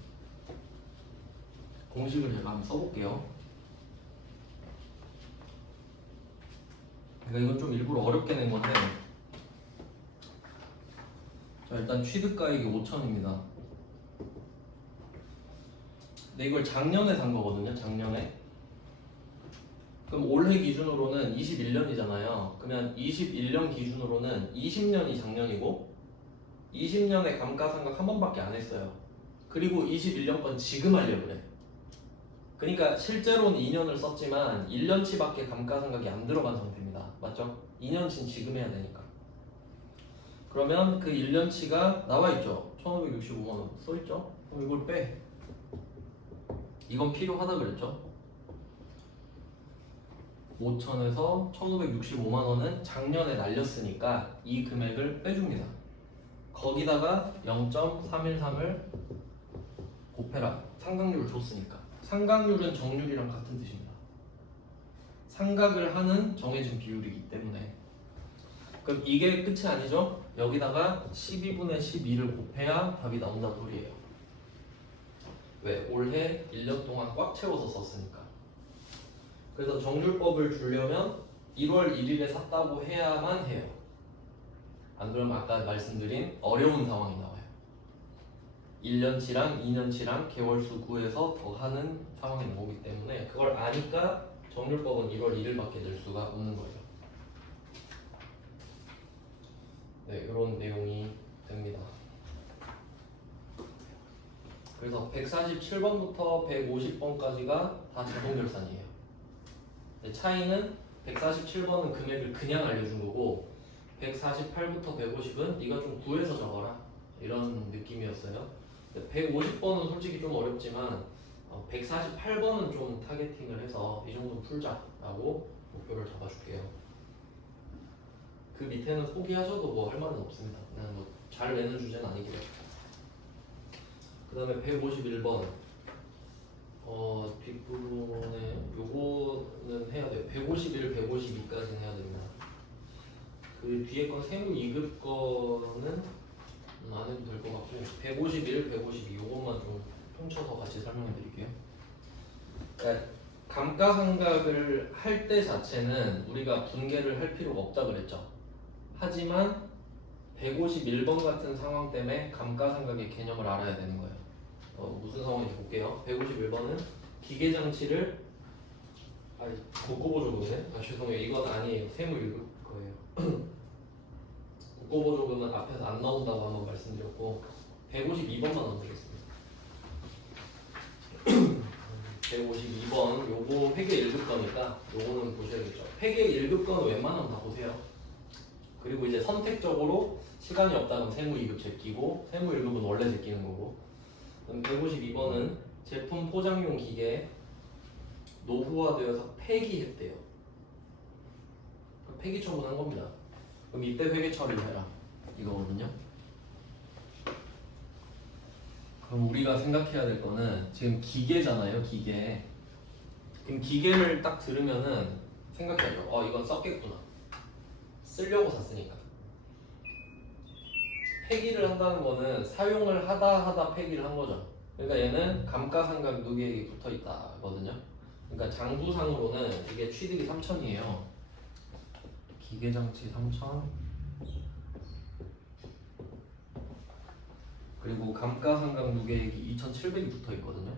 공식을 제가 한번 써볼게요. 그러니까 이건 좀 일부러 어렵게 낸 건데 자, 일단 취득가액이 5천입니다. 근데 이걸 작년에 산 거거든요. 작년에. 그럼 올해 기준으로는 21년이잖아요. 그러면 21년 기준으로는 20년이 작년이고 20년에 감가상각 한 번밖에 안 했어요. 그리고 21년 건 지금 하려고 그래. 그러니까 실제로는 2년을 썼지만 1년치밖에 감가상각이 안 들어간 상태입니다. 맞죠? 2년치는 지금 해야 되니까. 그러면 그 1년치가 나와있죠? 1565만원 써있죠? 이걸 빼. 이건 필요하다 그랬죠? 5천에서 1565만원은 작년에 날렸으니까 이 금액을 빼줍니다. 거기다가 0.313을 곱해라. 상각률을 줬으니까. 상각률은 정률이랑 같은 뜻입니다. 상각을 하는 정해진 비율이기 때문에. 그럼 이게 끝이 아니죠? 여기다가 12분의 12를 곱해야 답이 나온다는 소리예요. 왜? 올해 1년 동안 꽉 채워서 썼으니까. 그래서 정률법을 주려면 1월 1일에 샀다고 해야만 해요. 안 그러면 아까 말씀드린 어려운 상황이 나와요. 1년치랑 2년치랑 개월수 구해서 더하는 상황이 나오기 때문에 그걸 아니까 정률법은 1월 1일밖에 낼 수가 없는 거예요. 네, 이런 내용이 됩니다. 그래서 147번부터 150번까지가 다 자동결산이에요. 차이는 147번은 금액을 그냥 알려준 거고 148부터 150은 네가 좀 구해서 적어라 이런 느낌이었어요. 150번은 솔직히 좀 어렵지만 148번은 좀 타겟팅을 해서 이 정도 풀자라고 목표를 잡아줄게요. 그 밑에는 포기하셔도 뭐 할 말은 없습니다. 그냥 뭐 잘 내는 주제는 아니고요. 그 다음에 151번 뒷부분에 요거는 해야 돼요. 151, 152까지는 해야 됩니다. 그 뒤에 건 세무 2급 거는 안 해도 될 것 같고 151, 152 요것만 좀 통쳐서 같이 설명해 드릴게요. 그러니까 감가상각을 할 때 자체는 우리가 분개를 할 필요가 없다 그랬죠. 하지만 151번 같은 상황 때문에 감가상각의 개념을 알아야 되는 거예요. 무슨 상황인지 볼게요. 151번은 기계장치를 국고보조금이네? 죄송해요. 이건 아니에요. 세무 1급 거예요. 국고보조금은 앞에서 안 나온다고 한번 말씀드렸고 152번만 넘기겠습니다. 152번 요거 회계 1급 거니까 요거는 보셔야겠죠. 회계 1급 거는 웬만하면 다 보세요. 그리고 이제 선택적으로 시간이 없다면 세무 2급 제끼고 세무 1급은 원래 제끼는 거고. 그럼 152번은 제품 포장용 기계 노후화되어서 폐기했대요. 폐기 처분한 겁니다. 그럼 이때 회계 처리를 해라 이거거든요. 그럼 우리가 생각해야 될 거는 지금 기계잖아요. 기계. 그럼 기계를 딱 들으면은 생각해야죠. 이건 썼겠구나. 쓰려고 샀으니까. 폐기를 한다는 거는 사용을 하다 폐기를 한 거죠. 그러니까 얘는 감가상각 누계액이 붙어 있다거든요. 그러니까 장부상으로는 이게 취득이 3천이에요. 기계장치 3천. 그리고 감가상각 누계액이 2,700이 붙어 있거든요.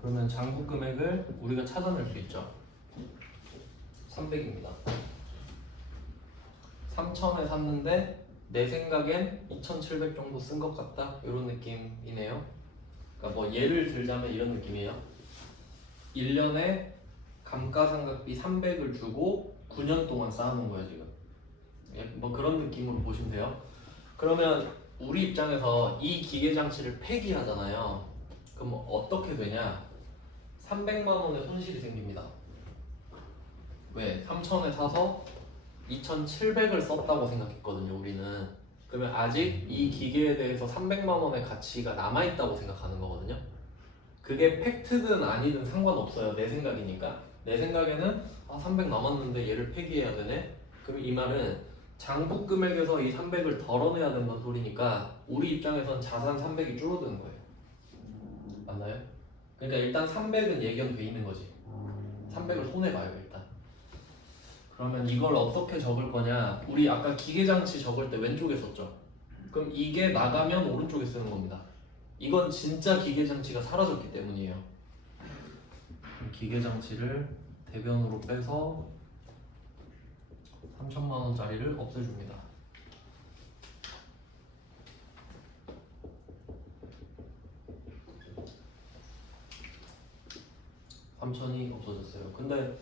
그러면 장부 금액을 우리가 찾아낼 수 있죠. 300입니다. 3,000에 샀는데 내 생각엔 2,700 정도 쓴 것 같다, 이런 느낌이네요. 그러니까 뭐 예를 들자면 이런 느낌이에요. 1년에 감가상각비 300을 주고 9년 동안 쌓아놓은 거예요 지금. 뭐 그런 느낌으로 보시면 돼요. 그러면 우리 입장에서 이 기계장치를 폐기하잖아요. 그럼 어떻게 되냐? 300만 원의 손실이 생깁니다. 왜? 3,000에 사서 2,700을 썼다고 생각했거든요 우리는. 그러면 아직 이 기계에 대해서 300만 원의 가치가 남아있다고 생각하는 거거든요. 그게 팩트든 아니든 상관없어요. 내 생각이니까. 내 생각에는 300 남았는데 얘를 폐기해야 되네? 그럼 이 말은 장부 금액에서 이 300을 덜어내야 된다는 소리니까 우리 입장에선 자산 300이 줄어드는 거예요. 맞나요? 그러니까 일단 300은 예견돼 있는 거지. 300을 손해봐요 일단. 그러면 이걸 어떻게 적을 거냐? 우리 아까 기계장치 적을 때 왼쪽에 썼죠? 그럼 이게 나가면 오른쪽에 쓰는 겁니다. 이건 진짜 기계장치가 사라졌기 때문이에요. 기계장치를 대변으로 빼서 3천만 원짜리를 없애줍니다. 3천이 없어졌어요. 근데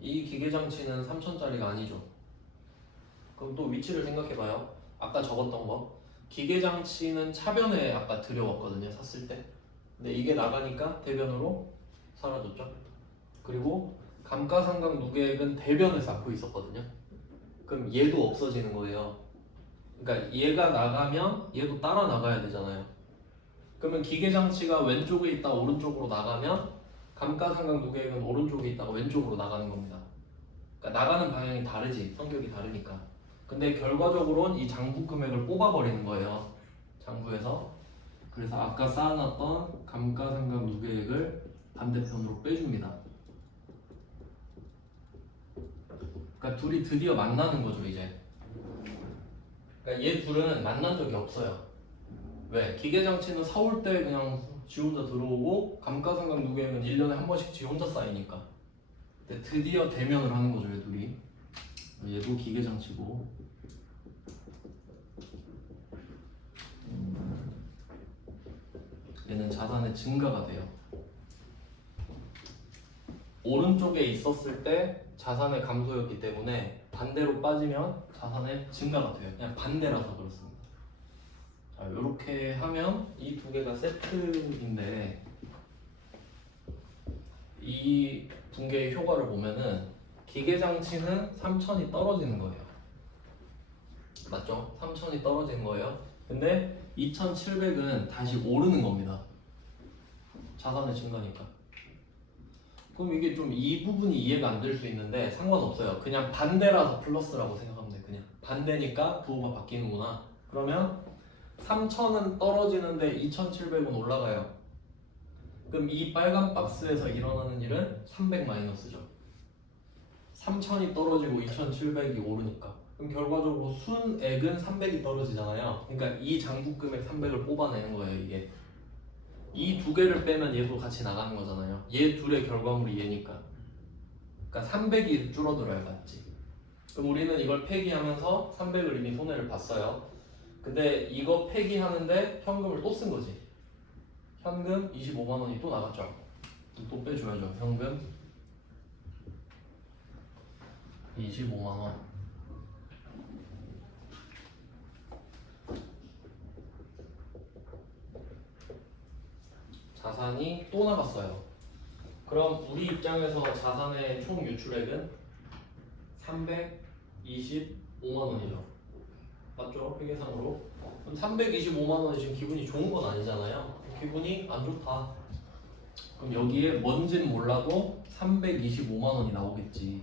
이 기계장치는 3천짜리가 아니죠. 그럼 또 위치를 생각해봐요. 아까 적었던 거. 기계장치는 차변에 아까 들여왔거든요. 샀을 때. 근데 이게 나가니까 대변으로 사라졌죠. 그리고 감가상각 누계액은 대변에 쌓고 있었거든요. 그럼 얘도 없어지는 거예요. 그러니까 얘가 나가면 얘도 따라 나가야 되잖아요. 그러면 기계장치가 왼쪽에 있다 오른쪽으로 나가면 감가상각 누계액은 오른쪽에 있다가 왼쪽으로 나가는 겁니다. 그러니까 나가는 방향이 다르지, 성격이 다르니까. 근데 결과적으로는 이 장부 금액을 뽑아버리는 거예요. 장부에서. 그래서 아까 쌓아놨던 감가상각 누계액을 반대편으로 빼줍니다. 그러니까 둘이 드디어 만나는 거죠 이제. 그러니까 얘 둘은 만난 적이 없어요. 왜? 기계장치는 사올 때 그냥 지 혼자 들어오고 감가상각 누계액은 1년에 한 번씩 지 혼자 쌓이니까. 근데 드디어 대면을 하는 거죠 얘 둘이. 얘도 기계장치고 얘는 자산의 증가가 돼요. 오른쪽에 있었을 때 자산의 감소였기 때문에 반대로 빠지면 자산의 증가가 돼요. 그냥 반대라서 그렇습니다. 자, 이렇게 하면 이 두 개가 세트인데 이 붕괴의 효과를 보면은 기계장치는 3천이 떨어지는 거예요. 맞죠? 3천이 떨어지는 거예요. 근데 2,700은 다시 오르는 겁니다. 자산의 증가니까. 그럼 이게 좀 이 부분이 이해가 안 될 수 있는데 상관없어요. 그냥 반대라서 플러스라고 생각하면 돼. 그냥 반대니까 부호가 바뀌는구나. 그러면 3,000은 떨어지는데 2,700은 올라가요. 그럼 이 빨간 박스에서 일어나는 일은 300 마이너스죠. 3,000이 떨어지고 2,700이 오르니까. 그럼 결과적으로 순액은 300이 떨어지잖아요. 그러니까 이 장부금액 300을 뽑아내는 거예요 이게. 이 두 개를 빼면 얘도 같이 나가는 거잖아요. 얘 둘의 결과물이 얘니까. 그러니까 300이 줄어들어야 맞지. 그럼 우리는 이걸 폐기하면서 300을 이미 손해를 봤어요. 근데 이거 폐기하는데 현금을 또 쓴 거지. 현금 25만 원이 또 나갔죠. 또 빼줘야죠. 현금 25만 원. 자산이 또 나갔어요. 그럼 우리 입장에서 자산의 총 유출액은 325만 원이죠. 맞죠? 회계상으로. 그럼 325만 원이 지금 기분이 좋은 건 아니잖아요. 기분이 안 좋다. 그럼 여기에 뭔진 몰라도 325만 원이 나오겠지.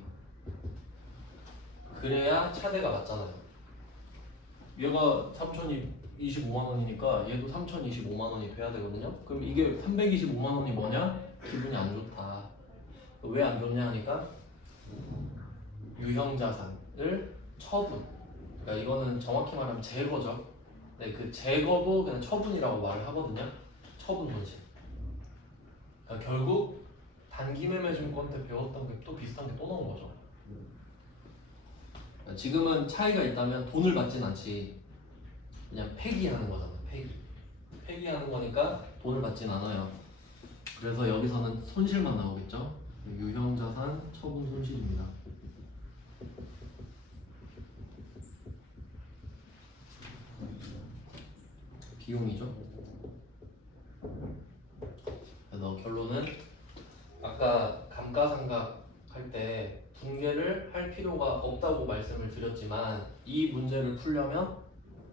그래야 차대가 맞잖아요. 얘가 3천이 325만 원이니까 얘도 3,025만 원이 돼야 되거든요. 그럼 이게 325만 원이 뭐냐? 기분이 안 좋다. 왜 안 좋냐 하니까 유형자산을 처분. 그러니까 이거는 정확히 말하면 제거죠. 네, 그 제거도 그냥 처분이라고 말을 하거든요. 처분 손실. 그러니까 결국 단기 매매 증권 때 배웠던 게 또 비슷한 게 또 나온 거죠. 그러니까 지금은 차이가 있다면 돈을 받진 않지. 그냥 폐기하는 거잖아. 폐기하는 거니까 돈을 받진 않아요. 그래서 여기서는 손실만 나오겠죠. 유형자산 처분 손실입니다. 비용이죠. 그래서 결론은 아까 감가상각 할 때 분개를 할 필요가 없다고 말씀을 드렸지만 이 문제를 풀려면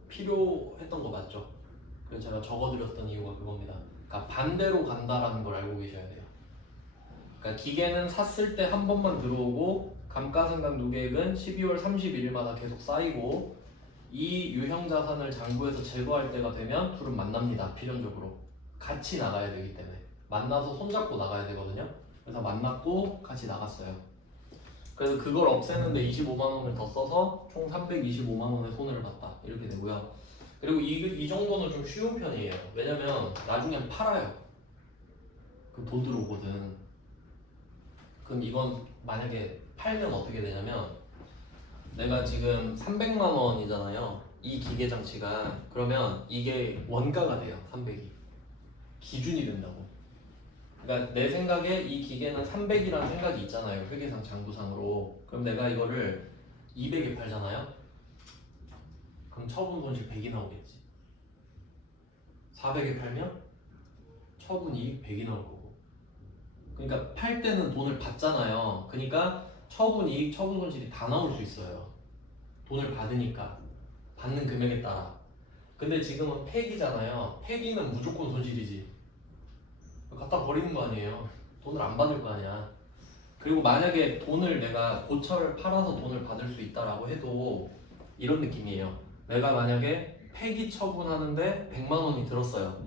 필요했던 거 맞죠? 그래서 제가 적어드렸던 이유가 그겁니다. 그러니까 반대로 간다라는 걸 알고 계셔야 돼요. 그러니까 기계는 샀을 때 한 번만 들어오고 감가상각 누계액은 12월 31일마다 계속 쌓이고 이 유형자산을 장부에서 제거할 때가 되면 둘은 만납니다. 필연적으로 같이 나가야 되기 때문에 만나서 손잡고 나가야 되거든요. 그래서 만났고 같이 나갔어요. 그래서 그걸 없애는데 25만 원을 더 써서 총 325만 원의 손해를 봤다 이렇게 되고요. 그리고 이 정도는 좀 쉬운 편이에요. 왜냐면 나중엔 팔아요. 그럼 돈 들어오거든. 그럼 이건 만약에 팔면 어떻게 되냐면 내가 지금 300만 원이잖아요. 이 기계 장치가. 그러면 이게 원가가 돼요. 300이. 기준이 된다고. 그러니까 내 생각에 이 기계는 300이라는 생각이 있잖아요. 회계상 장부상으로. 그럼 내가 이거를 200에 팔잖아요. 그럼 처분 손실 100이 나오겠지. 400에 팔면 처분 이익 100이 나올 거고. 그러니까 팔 때는 돈을 받잖아요. 그러니까 처분 이익, 처분 손실이 다 나올 수 있어요. 돈을 받으니까. 받는 금액에 따라. 근데 지금은 폐기잖아요. 폐기는 무조건 손실이지. 갖다 버리는 거 아니에요. 돈을 안 받을 거 아니야. 그리고 만약에 돈을 내가 고철을 팔아서 돈을 받을 수 있다라고 해도 이런 느낌이에요. 내가 만약에 폐기 처분하는데 100만 원이 들었어요.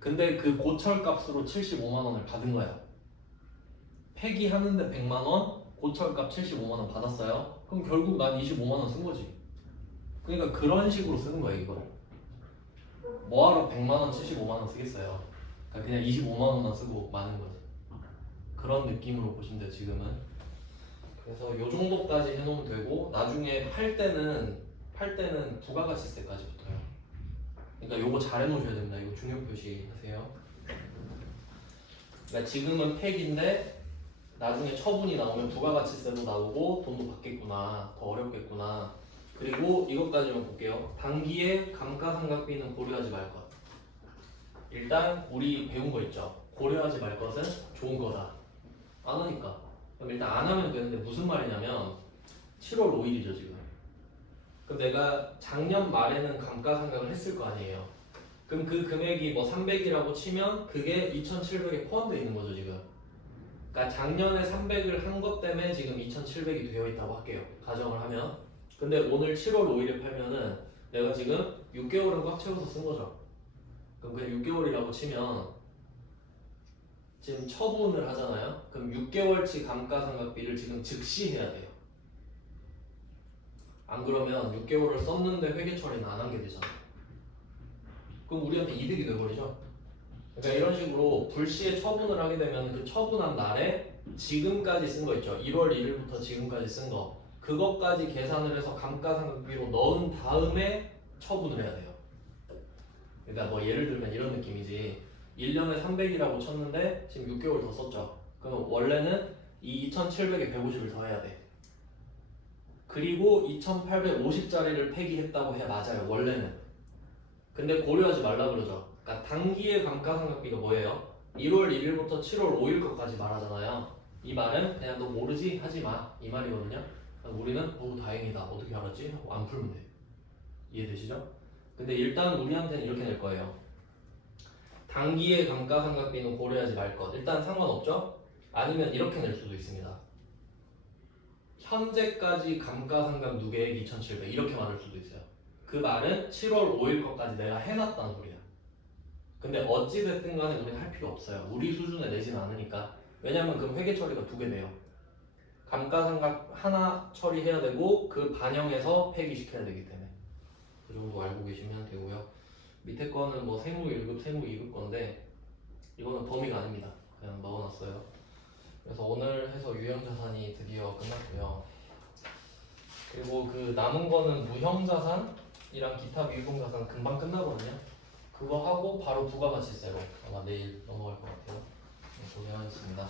근데 그 고철 값으로 75만 원을 받은 거야. 폐기하는데 100만 원, 고철 값 75만 원 받았어요. 그럼 결국 난 25만 원 쓴 거지. 그러니까 그런 식으로 쓰는 거예요, 이걸. 뭐하러 100만 원, 75만 원 쓰겠어요. 그냥 25만 원만 쓰고 마는 거지. 그런 느낌으로 보시면 돼요, 지금은. 그래서 요 정도까지 해놓으면 되고 나중에 팔 때는 부가가치세까지 붙어요. 그러니까 요거 잘 해놓으셔야 됩니다. 이거 중요 표시 하세요. 그러니까 지금은 폐기인데 나중에 처분이 나오면 부가가치세도 나오고 돈도 받겠구나, 더 어렵겠구나. 그리고 이것까지만 볼게요. 단기에 감가상각비는 고려하지 말 것. 일단 우리 배운 거 있죠. 고려하지 말 것은 좋은 거다. 안 하니까. 그럼 일단 안 하면 되는데 무슨 말이냐면 7월 5일이죠 지금. 그럼 내가 작년 말에는 감가상각을 했을 거 아니에요. 그럼 그 금액이 뭐 300이라고 치면 그게 2,700에 포함되어 있는 거죠 지금. 그러니까 작년에 300을 한 것 때문에 지금 2,700이 되어 있다고 할게요. 가정을 하면. 근데 오늘 7월 5일에 팔면은 내가 지금 6개월은 꽉 채워서 쓴 거죠. 그럼 그냥 6개월이라고 치면 지금 처분을 하잖아요. 그럼 6개월치 감가상각비를 지금 즉시 해야 돼요. 안 그러면 6개월을 썼는데 회계 처리는 안 한 게 되잖아. 그럼 우리한테 이득이 돼버리죠. 그러니까 이런 식으로 불시에 처분을 하게 되면 그 처분한 날에 지금까지 쓴 거 있죠. 1월 1일부터 지금까지 쓴 거. 그것까지 계산을 해서 감가상각비로 넣은 다음에 처분을 해야 돼요. 그러니까 뭐 예를 들면 이런 느낌이지. 1년에 300이라고 쳤는데 지금 6개월 더 썼죠. 그럼 원래는 이 2,700에 150을 더 해야 돼. 그리고 2,850짜리를 폐기했다고 해. 맞아요. 원래는. 근데 고려하지 말라 그러죠. 그러니까 단기의 감가상각비가 뭐예요? 1월 1일부터 7월 5일 것까지 말하잖아요. 이 말은 그냥 너 모르지? 하지 마. 이 말이거든요. 우리는 다행이다. 어떻게 알았지? 하고 안 풀면 돼. 이해되시죠? 근데 일단 우리한테는 이렇게 낼 거예요. 단기의 감가상각비는 고려하지 말 것. 일단 상관없죠? 아니면 이렇게 낼 수도 있습니다. 현재까지 감가상각 누계액 2,700 이렇게 말할 수도 있어요. 그 말은 7월 5일 것까지 내가 해놨다는 소리야. 근데 어찌됐든 간에 우리는 할 필요 없어요. 우리 수준에 내진 않으니까. 왜냐면 그럼 회계 처리가 2개 돼요. 감가상각 하나 처리해야 되고 그 반영해서 폐기시켜야 되기 때문에 그 정도 알고 계시면 되고요. 밑에 거는 뭐 세무 1급, 세무 2급 건데 이거는 범위가 아닙니다. 그냥 넣어놨어요. 그래서 오늘 해서 유형자산이 드디어 끝났고요. 그리고 그 남은 거는 무형자산이랑 기타 미유형자산 금방 끝나거든요. 그거 하고 바로 부가가치세로 아마 내일 넘어갈 것 같아요. 네, 고생하셨습니다.